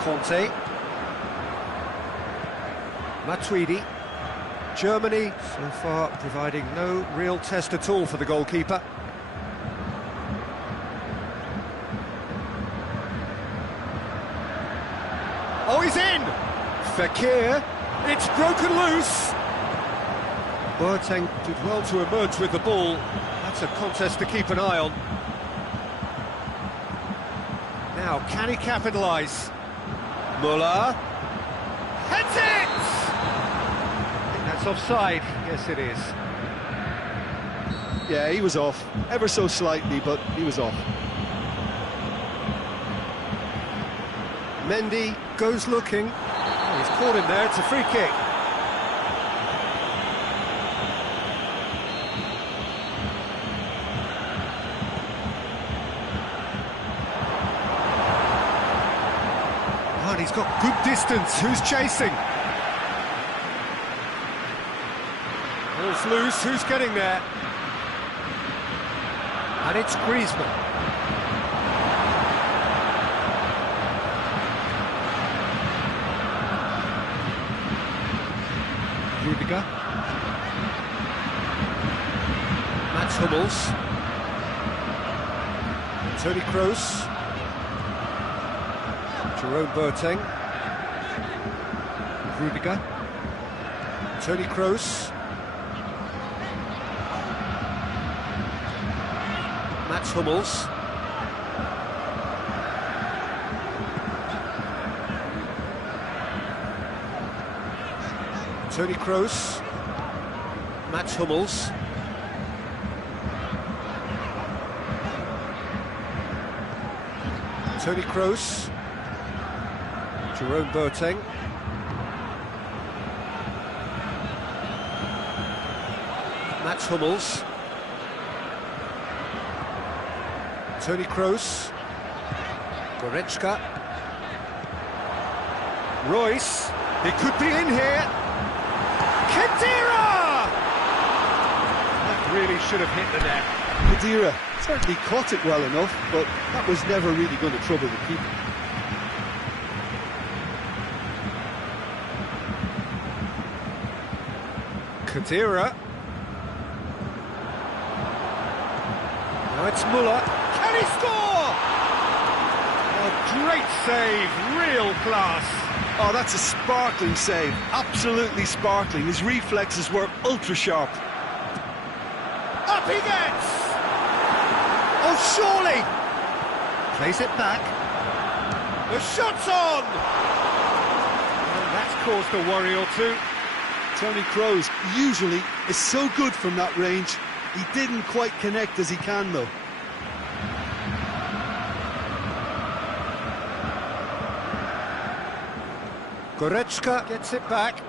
Conte. Matuidi. Germany, so far, providing no real test at all for the goalkeeper. Oh, he's in! Fekir. It's broken loose. Boateng did well to emerge with the ball. That's a contest to keep an eye on. Now, can he capitalise? Muller. Heads it! I think that's offside. Yes, it is. Yeah, he was off, ever so slightly, but he was off. Mendy goes looking. Oh, he's caught him there. It's a free kick. And he's got good distance. Who's chasing? Ball's loose. Who's getting there? And it's Griezmann. Rudiger. Mats Hummels. Toni Kroos. Jerome Boateng. Rudiger. Toni Kroos. Mats Hummels. Toni Kroos. Mats Hummels. Toni Kroos. Jerome Boateng. Mats Hummels. Toni Kroos. Goretzka. Royce. He could be in here. Kadira! That really should have hit the net. Kadira certainly caught it well enough, but that was never really going to trouble the keeper. Kadira. Now it's Muller. Can he score? A great save, real class. Oh, that's a sparkling save, absolutely sparkling. His reflexes were ultra sharp. Up he gets! Oh, surely! Plays it back. The shot's on! And that's caused a worry or two. Toni Kroos usually is so good from that range. He didn't quite connect as he can, though. Goretzka gets it back.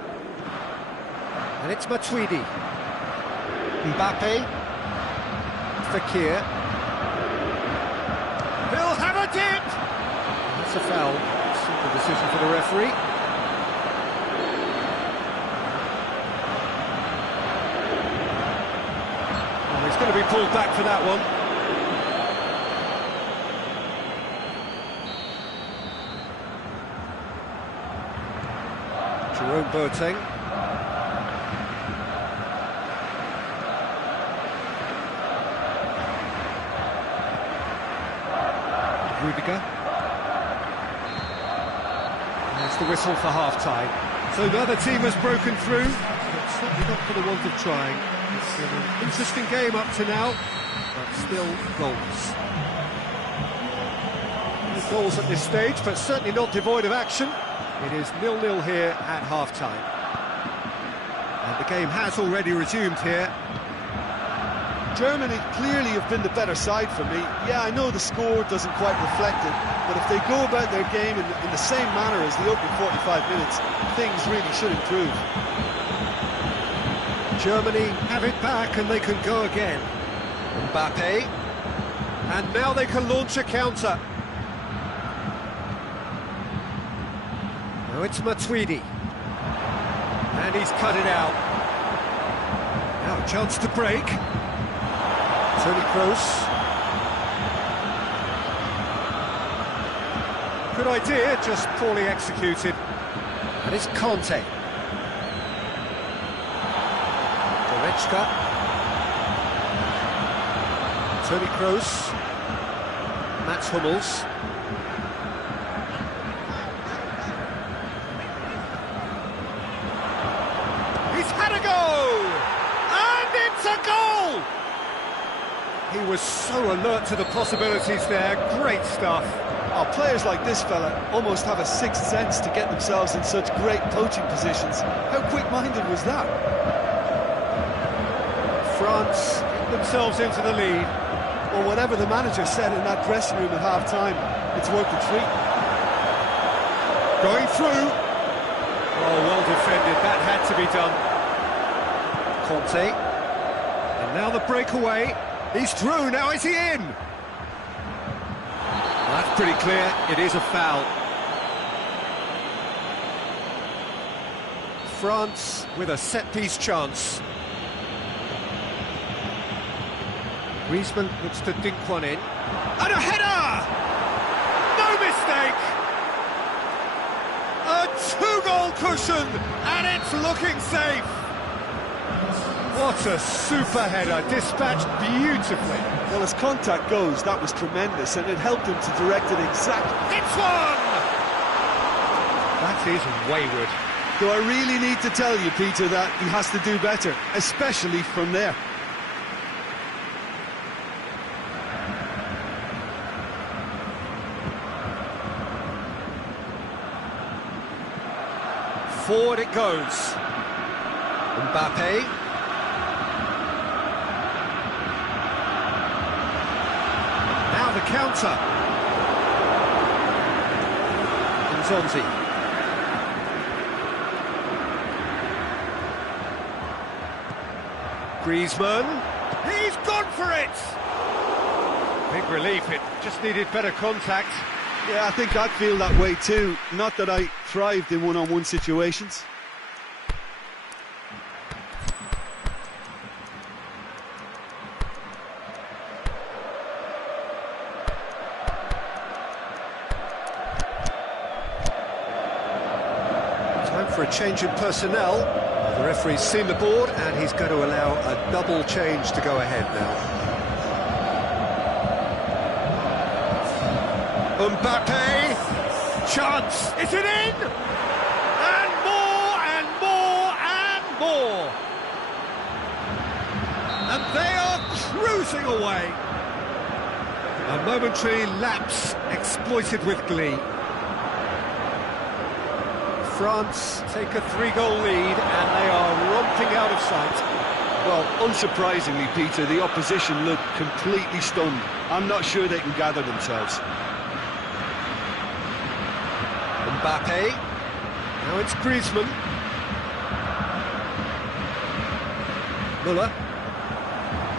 And it's Matuidi. Mbappe. Fekir. He'll have a dip! That's a foul. Simple decision for the referee. Oh, he's going to be pulled back for that one. Jerome Boateng. Rudiger. There's the whistle for half-time. So the other team has broken through, but certainly not for the want of trying. It's been an interesting game up to now, but still goals. No goals at this stage, but certainly not devoid of action. It is 0-0 here at half-time. And the game has already resumed here. Germany clearly have been the better side for me. Yeah, I know the score doesn't quite reflect it, but if they go about their game in the same manner as the opening 45 minutes, things really should improve. Germany have it back and they can go again. Mbappe. And now they can launch a counter. Now it's Matuidi. And he's cut it out. Now a chance to break. Toni Kroos. Good idea, just poorly executed. And it's Conte. Goretzka. Toni Kroos. Mats Hummels. He's had a go! And it's a goal! He was so alert to the possibilities there. Great stuff. Oh, players like this fella almost have a sixth sense to get themselves in such great poaching positions. How quick-minded was that? France get themselves into the lead. Well, whatever the manager said in that dressing room at half-time, it's worth the treat. Going through. Oh, well defended. That had to be done. Conte. And now the breakaway. He's through, now is he in? Well, that's pretty clear, it is a foul. France with a set-piece chance. Griezmann looks to dink one in. And a header! No mistake! A two-goal cushion, and it's looking safe. What a super header, dispatched beautifully. Well, as contact goes, that was tremendous, and it helped him to direct it exactly. It's one! That is wayward. Do I really need to tell you, Peter, that he has to do better, especially from there? Forward it goes. Mbappe. Now the counter. Nzonzi. Griezmann. He's gone for it! Big relief, it just needed better contact. Yeah, I think I'd feel that way too. Not that I thrived in one-on-one situations. Time for a change in personnel. The referee's seen the board and he's going to allow a double change to go ahead now. Mbappe, chance, is it in? And more, and more, and more. And they are cruising away. A momentary lapse exploited with glee. France take a 3-goal lead and they are romping out of sight. Well, unsurprisingly, Peter, the opposition look completely stunned. I'm not sure they can gather themselves. Mbappe, Now it's Griezmann. Müller.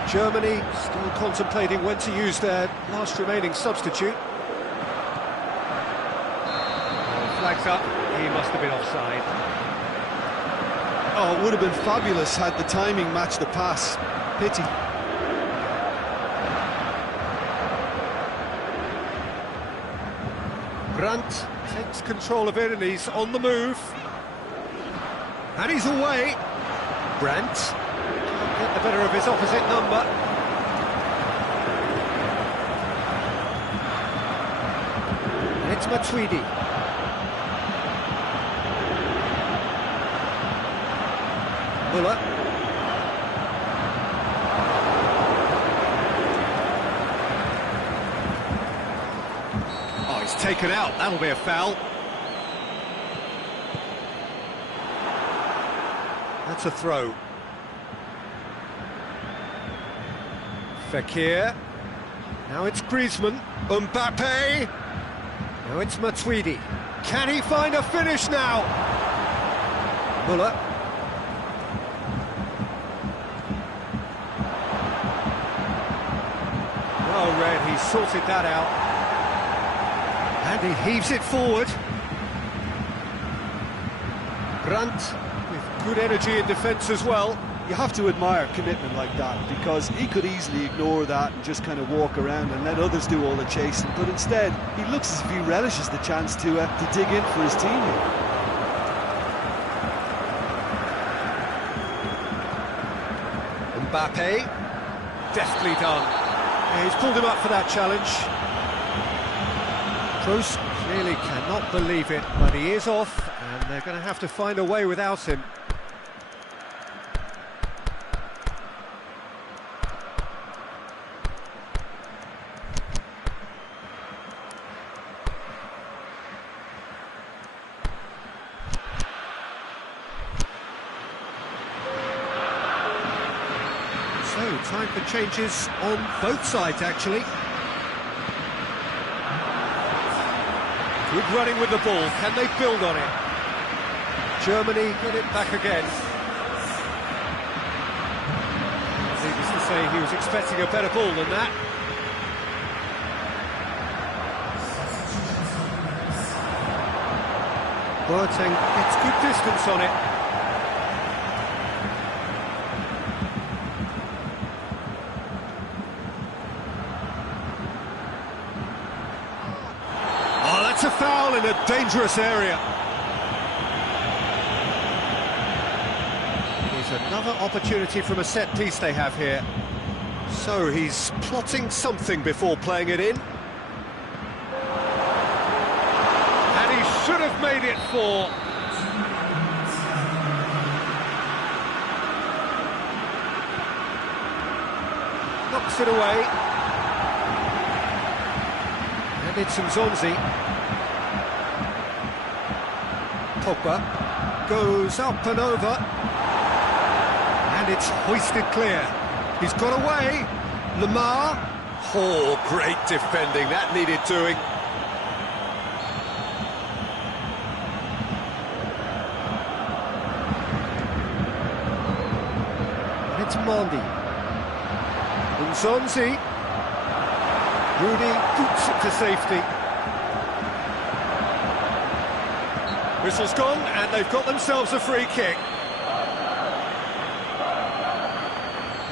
Germany still contemplating when to use their last remaining substitute. Flags up, he must have been offside. Oh, it would have been fabulous had the timing matched the pass. Pity. Brandt takes control of it and he's on the move. And he's away. Brandt can't get the better of his opposite number. And it's Matuidi. Müller. Oh, he's taken out. That'll be a foul. That's a throw. Fekir. Now it's Griezmann. Mbappe. Now it's Matuidi. Can he find a finish now? Müller. Well read, he sorted that out. And he heaves it forward. Brandt with good energy in defence as well. You have to admire commitment like that, because he could easily ignore that and just kind of walk around and let others do all the chasing, but instead he looks as if he relishes the chance to dig in for his team here. Mbappe, deftly done. Yeah, he's pulled him up for that challenge. Kroos clearly cannot believe it, but he is off, and they're going to have to find a way without him. So, time for changes on both sides, actually. Good running with the ball. Can they build on it? Germany get it back again. Needless to say, he was expecting a better ball than that. Boateng gets good distance on it. That's a foul in a dangerous area. Here's another opportunity from a set piece they have here. So he's plotting something before playing it in. And he should have made it 4. Knocks it away. And it's Nzonzi. Pogba goes up and over, and it's hoisted clear. He's got away. Lamar. Oh, great defending. That needed doing. And it's Mondi. Nzonzi. Rudy boots it to safety. Whistle's gone, and they've got themselves a free kick.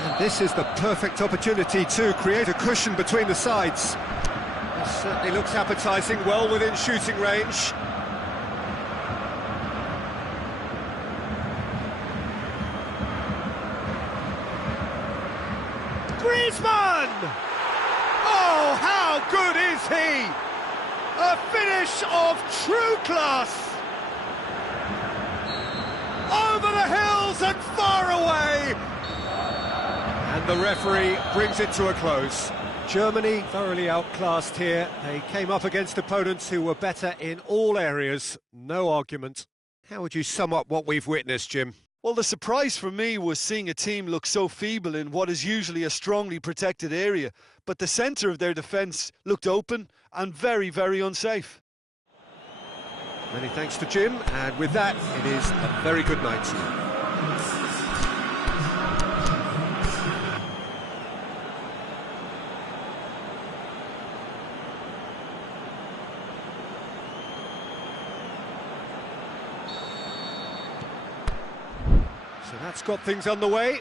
And this is the perfect opportunity to create a cushion between the sides. It certainly looks appetising, well within shooting range. Griezmann! Oh, how good is he? A finish of true class! Over the hills and far away! And the referee brings it to a close. Germany thoroughly outclassed here. They came up against opponents who were better in all areas. No argument. How would you sum up what we've witnessed, Jim? Well, the surprise for me was seeing a team look so feeble in what is usually a strongly protected area, but the centre of their defence looked open and very, very unsafe. Many thanks to Jim, and with that, it is a very good night. So that's got things underway.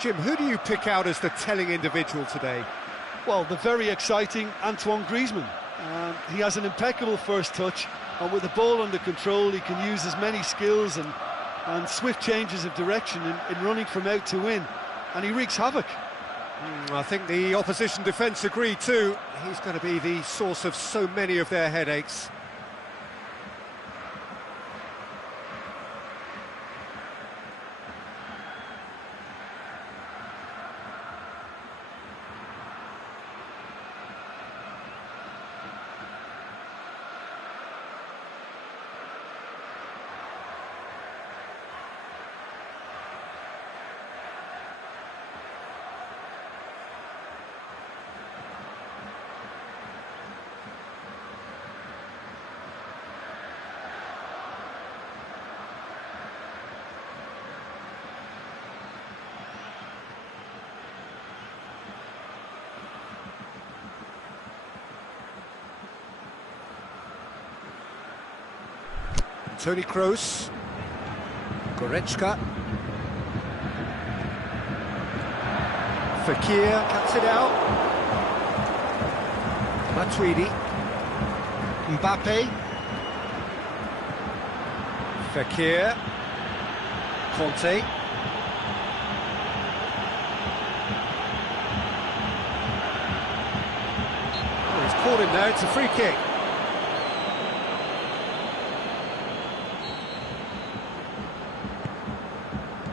Jim, who do you pick out as the telling individual today? Well, the very exciting Antoine Griezmann. He has an impeccable first touch, and with the ball under control, he can use his many skills and swift changes of direction in running from out to in, and he wreaks havoc. I think the opposition defence agree too. He's going to be the source of so many of their headaches. Toni Kroos, Goretzka, Fekir cuts it out, Matuidi, Mbappe, Fekir, Conte, oh, he's caught him there, it's a free kick.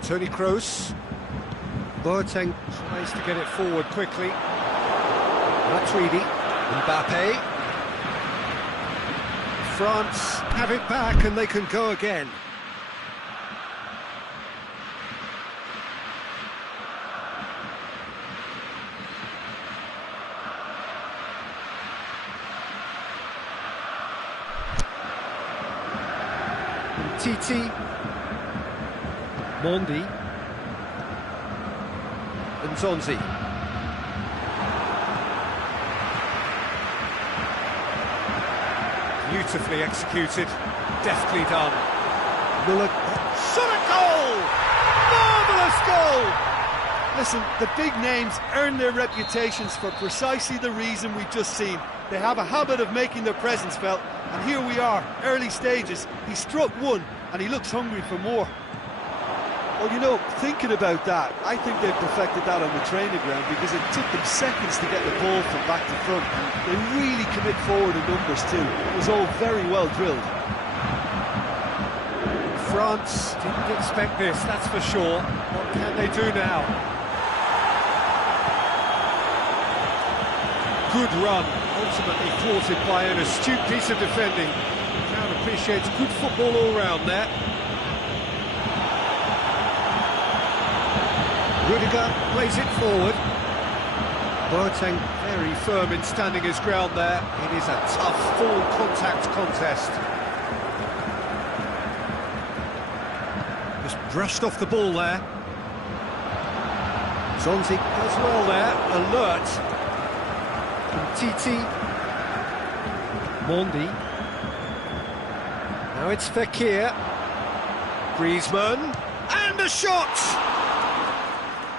Toni Kroos, Boateng tries to get it forward quickly, Matuidi, Mbappe, France have it back and they can go again. Titi, Mondi, and Zonzi. Beautifully executed, deftly done. Muller, shot a goal! Marvellous goal! Listen, the big names earn their reputations for precisely the reason we've just seen. They have a habit of making their presence felt, and here we are, early stages. He struck one, and he looks hungry for more. Well, you know, thinking about that, I think they've perfected that on the training ground because it took them seconds to get the ball from back to front. They really commit forward in numbers too. It was all very well drilled. France didn't expect this, that's for sure. What can they do now? Good run, ultimately thwarted by an astute piece of defending. The crowd appreciates good football all round there. Rudiger plays it forward. Boateng very firm in standing his ground there. It is a tough full contact contest. Just brushed off the ball there. Zonzi does well there, alert. And Titi. Mondi. Now it's Fekir. Griezmann. And a shot!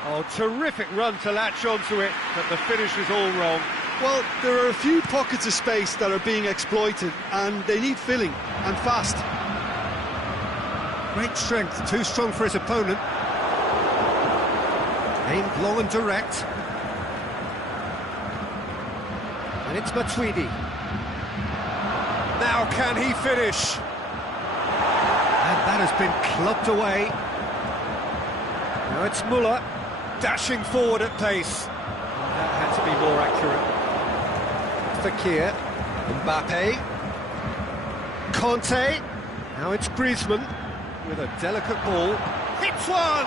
Oh, terrific run to latch onto it, but the finish is all wrong. Well, there are a few pockets of space that are being exploited, and they need filling, and fast. Great strength, too strong for his opponent. Aimed long and direct. And it's Matuidi. Now can he finish? And that has been clubbed away. Now it's Muller. Dashing forward at pace. That had to be more accurate. Fekir, Mbappe, Conte. Now it's Griezmann with a delicate ball. Hits one!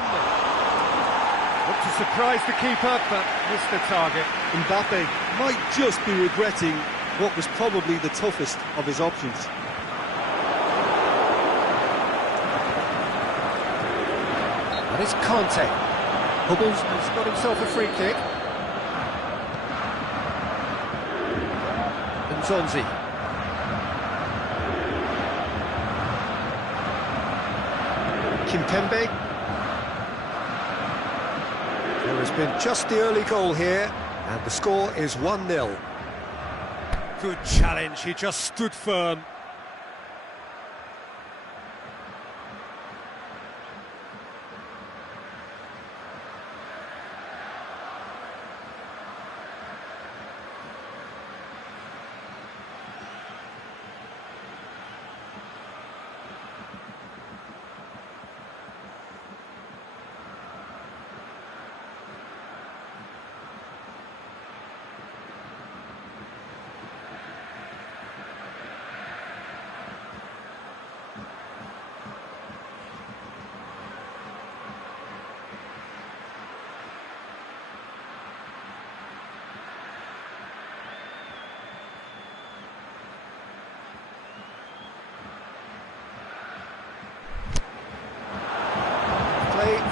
Looked to surprise the keeper, but missed the target. Mbappe might just be regretting what was probably the toughest of his options. And it's Conte. Hubbles has got himself a free kick. And Zonzi. Kimpembe. There has been just the early goal here, and the score is 1-0. Good challenge, he just stood firm.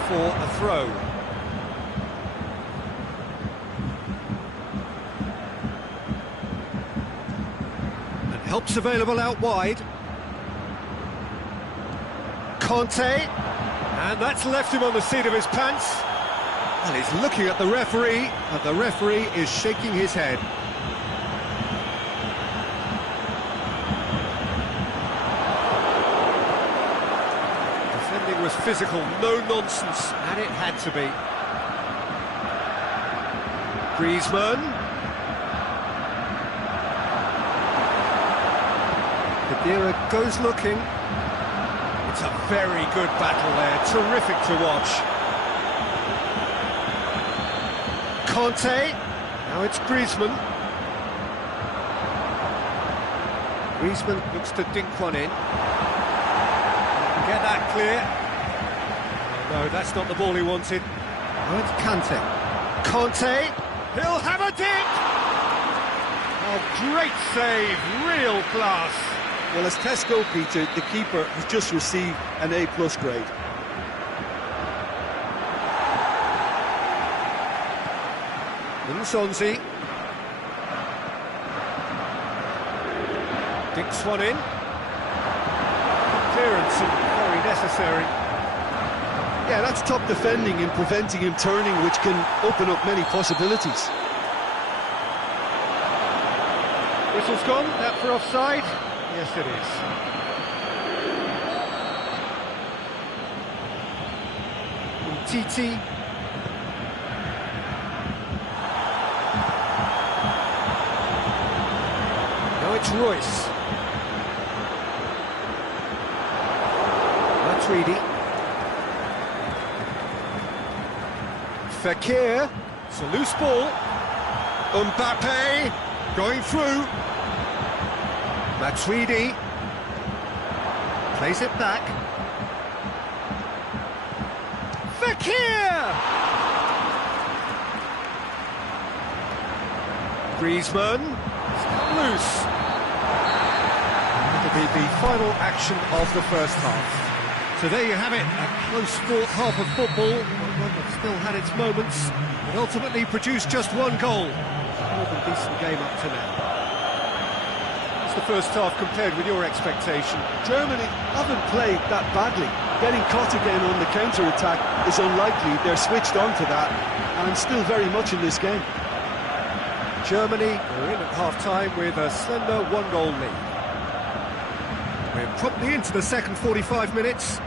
For a throw. And help's available out wide. Conte, and that's left him on the seat of his pants. Well, he's looking at the referee, and the referee is shaking his head. Was physical, no nonsense, and it had to be. Griezmann. Khedira goes looking. It's a very good battle there, terrific to watch. Conte, now it's Griezmann. Griezmann looks to dink one in. Get that clear. No, that's not the ball he wanted. Now it's Kante. Conte, he'll have a dip! Oh, great save, real class. Well, as Tesco, Peter, the keeper has just received an A+ grade. Zonzi. Dinks one in. Clearance and very necessary. Yeah, that's top defending and preventing him turning, which can open up many possibilities. Whistle's gone, that for offside? Yes, it is. Titi. Now it's Royce. Matuidi. Fekir, it's a loose ball. Mbappe going through. Matuidi plays it back. Fekir! Griezmann, still loose. That'll be the final action of the first half. So there you have it, a close-fought half of football, one that still had its moments, but ultimately produced just one goal. More than decent game up to now. What's the first half compared with your expectation? Germany haven't played that badly. Getting caught again on the counter-attack is unlikely. They're switched on to that, and still very much in this game. Germany are in at half-time with a slender one-goal lead. We're promptly into the second 45 minutes.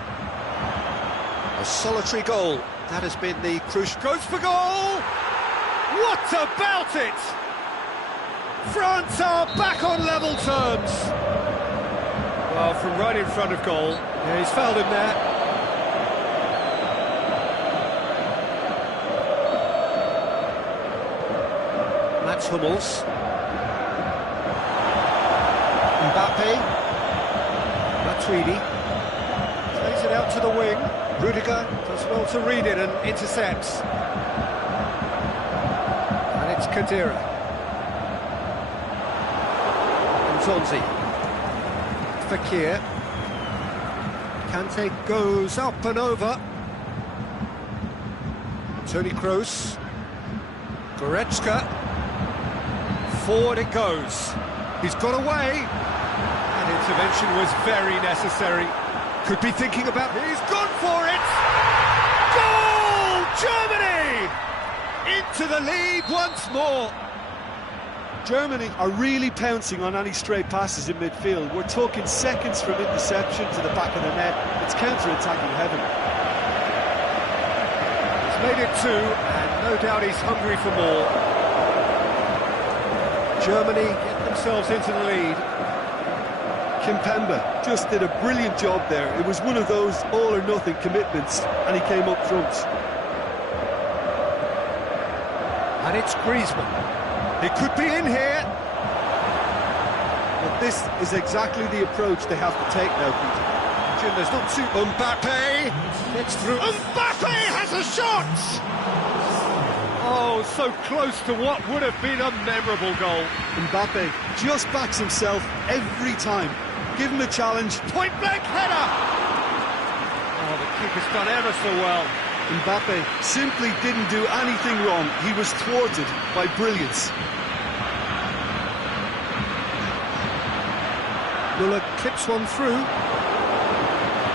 A solitary goal. That has been the crucial... Goes for goal! What about it? France are back on level terms. Well, from right in front of goal. Yeah, he's fouled him there. That's Hummels. Mbappe. Matuidi plays it out to the wing. Rudiger does well to read it and intercepts. And it's Khedira. Zonzi. Fekir. Kante goes up and over. Toni Kroos. Goretzka. Forward it goes. He's got away. And intervention was very necessary. Could be thinking about... He's gone for it! Goal! Germany! Into the lead once more. Germany are really pouncing on any stray passes in midfield. We're talking seconds from interception to the back of the net. It's counter-attacking heaven. He's made it 2, and no doubt he's hungry for more. Germany get themselves into the lead. Kimpembe just did a brilliant job there. It was one of those all-or-nothing commitments, and he came up front. And it's Griezmann. He could be in here. But this is exactly the approach they have to take now, Peter. Chien, there's not too... Mbappe gets through. Mbappe has a shot! Oh, so close to what would have been a memorable goal. Mbappe just backs himself every time. Give him a challenge. Point-blank header! Oh, the keeper's done ever so well. Mbappe simply didn't do anything wrong. He was thwarted by brilliance. Müller clips one through.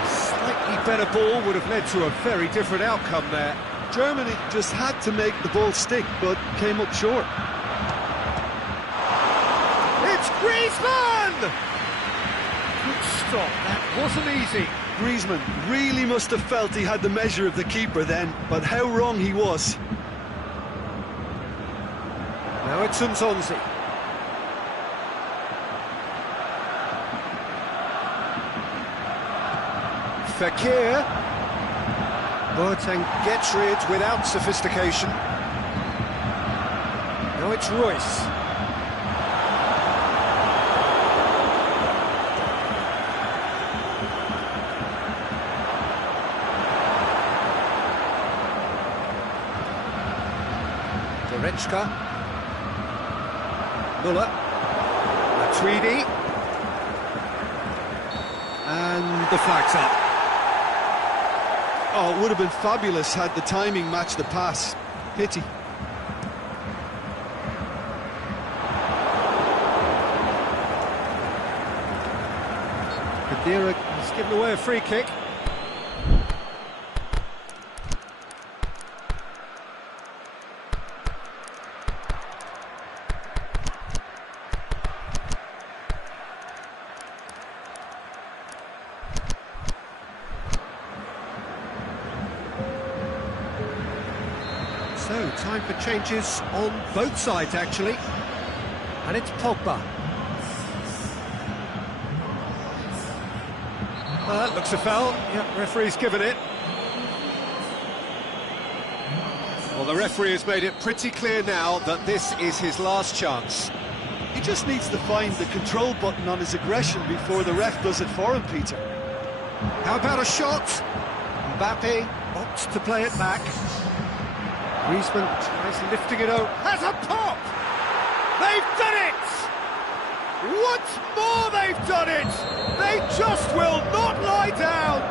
Slightly better ball would have led to a very different outcome there. Germany just had to make the ball stick, but came up short. It's Griezmann! Good stop, that wasn't easy. Griezmann really must have felt he had the measure of the keeper then, but how wrong he was. Now it's Zonzi. Fekir. Boateng gets rid without sophistication. Now it's Royce. Goretzka. Müller. Matuidi. And the flag's up. Oh, it would have been fabulous had the timing matched the pass. Pity. Kadira has given away a free kick. So, time for changes on both sides, actually. And it's Pogba. Looks a foul. Yep, referee's given it. Well, the referee has made it pretty clear now that this is his last chance. He just needs to find the control button on his aggression before the ref does it for him, Peter. How about a shot? Mbappe opts to play it back. Griezmann tries lifting it out. Has a pop! They've done it! Once more they've done it! They just will not lie down!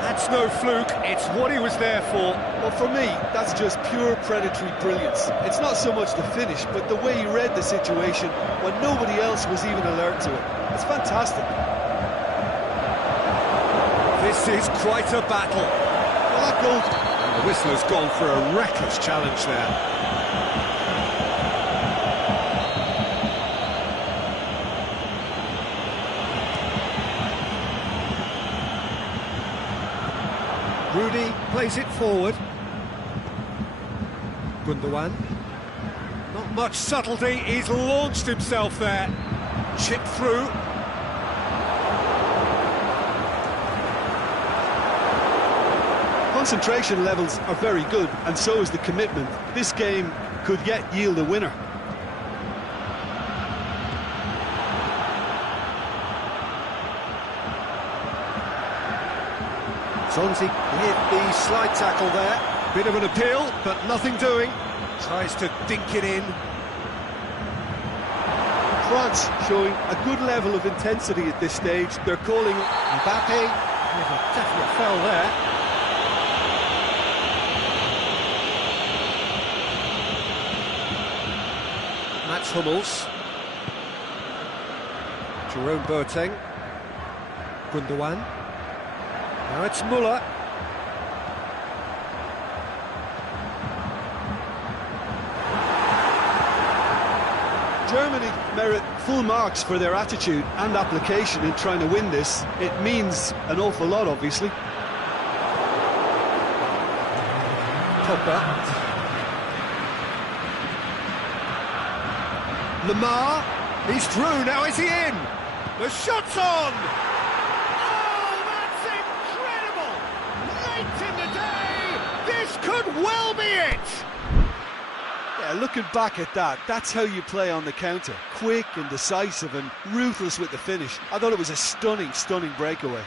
That's no fluke, it's what he was there for. Well, for me, that's just pure predatory brilliance. It's not so much the finish, but the way he read the situation when nobody else was even alert to it. It's fantastic. This is quite a battle. Well, that goal... The whistler's gone for a reckless challenge there. Rudy plays it forward. Gundogan. Not much subtlety, he's launched himself there. Chip through. Concentration levels are very good, and so is the commitment. This game could yet yield a winner. Zonzi with the slide tackle there. Bit of an appeal, but nothing doing. Tries to dink it in. France showing a good level of intensity at this stage. They're calling Mbappe with a definite foul there. Mats Hummels. Jerome Boateng. Gundogan. Now it's Müller. Germany merit full marks for their attitude and application in trying to win this. It means an awful lot, obviously. Pogba. Lamar. He's through. Now is he in? The shot's on. Oh, that's incredible! Late in the day, this could well be it. Yeah, looking back at that, that's how you play on the counter. Quick and decisive and ruthless with the finish. I thought it was a stunning, stunning breakaway.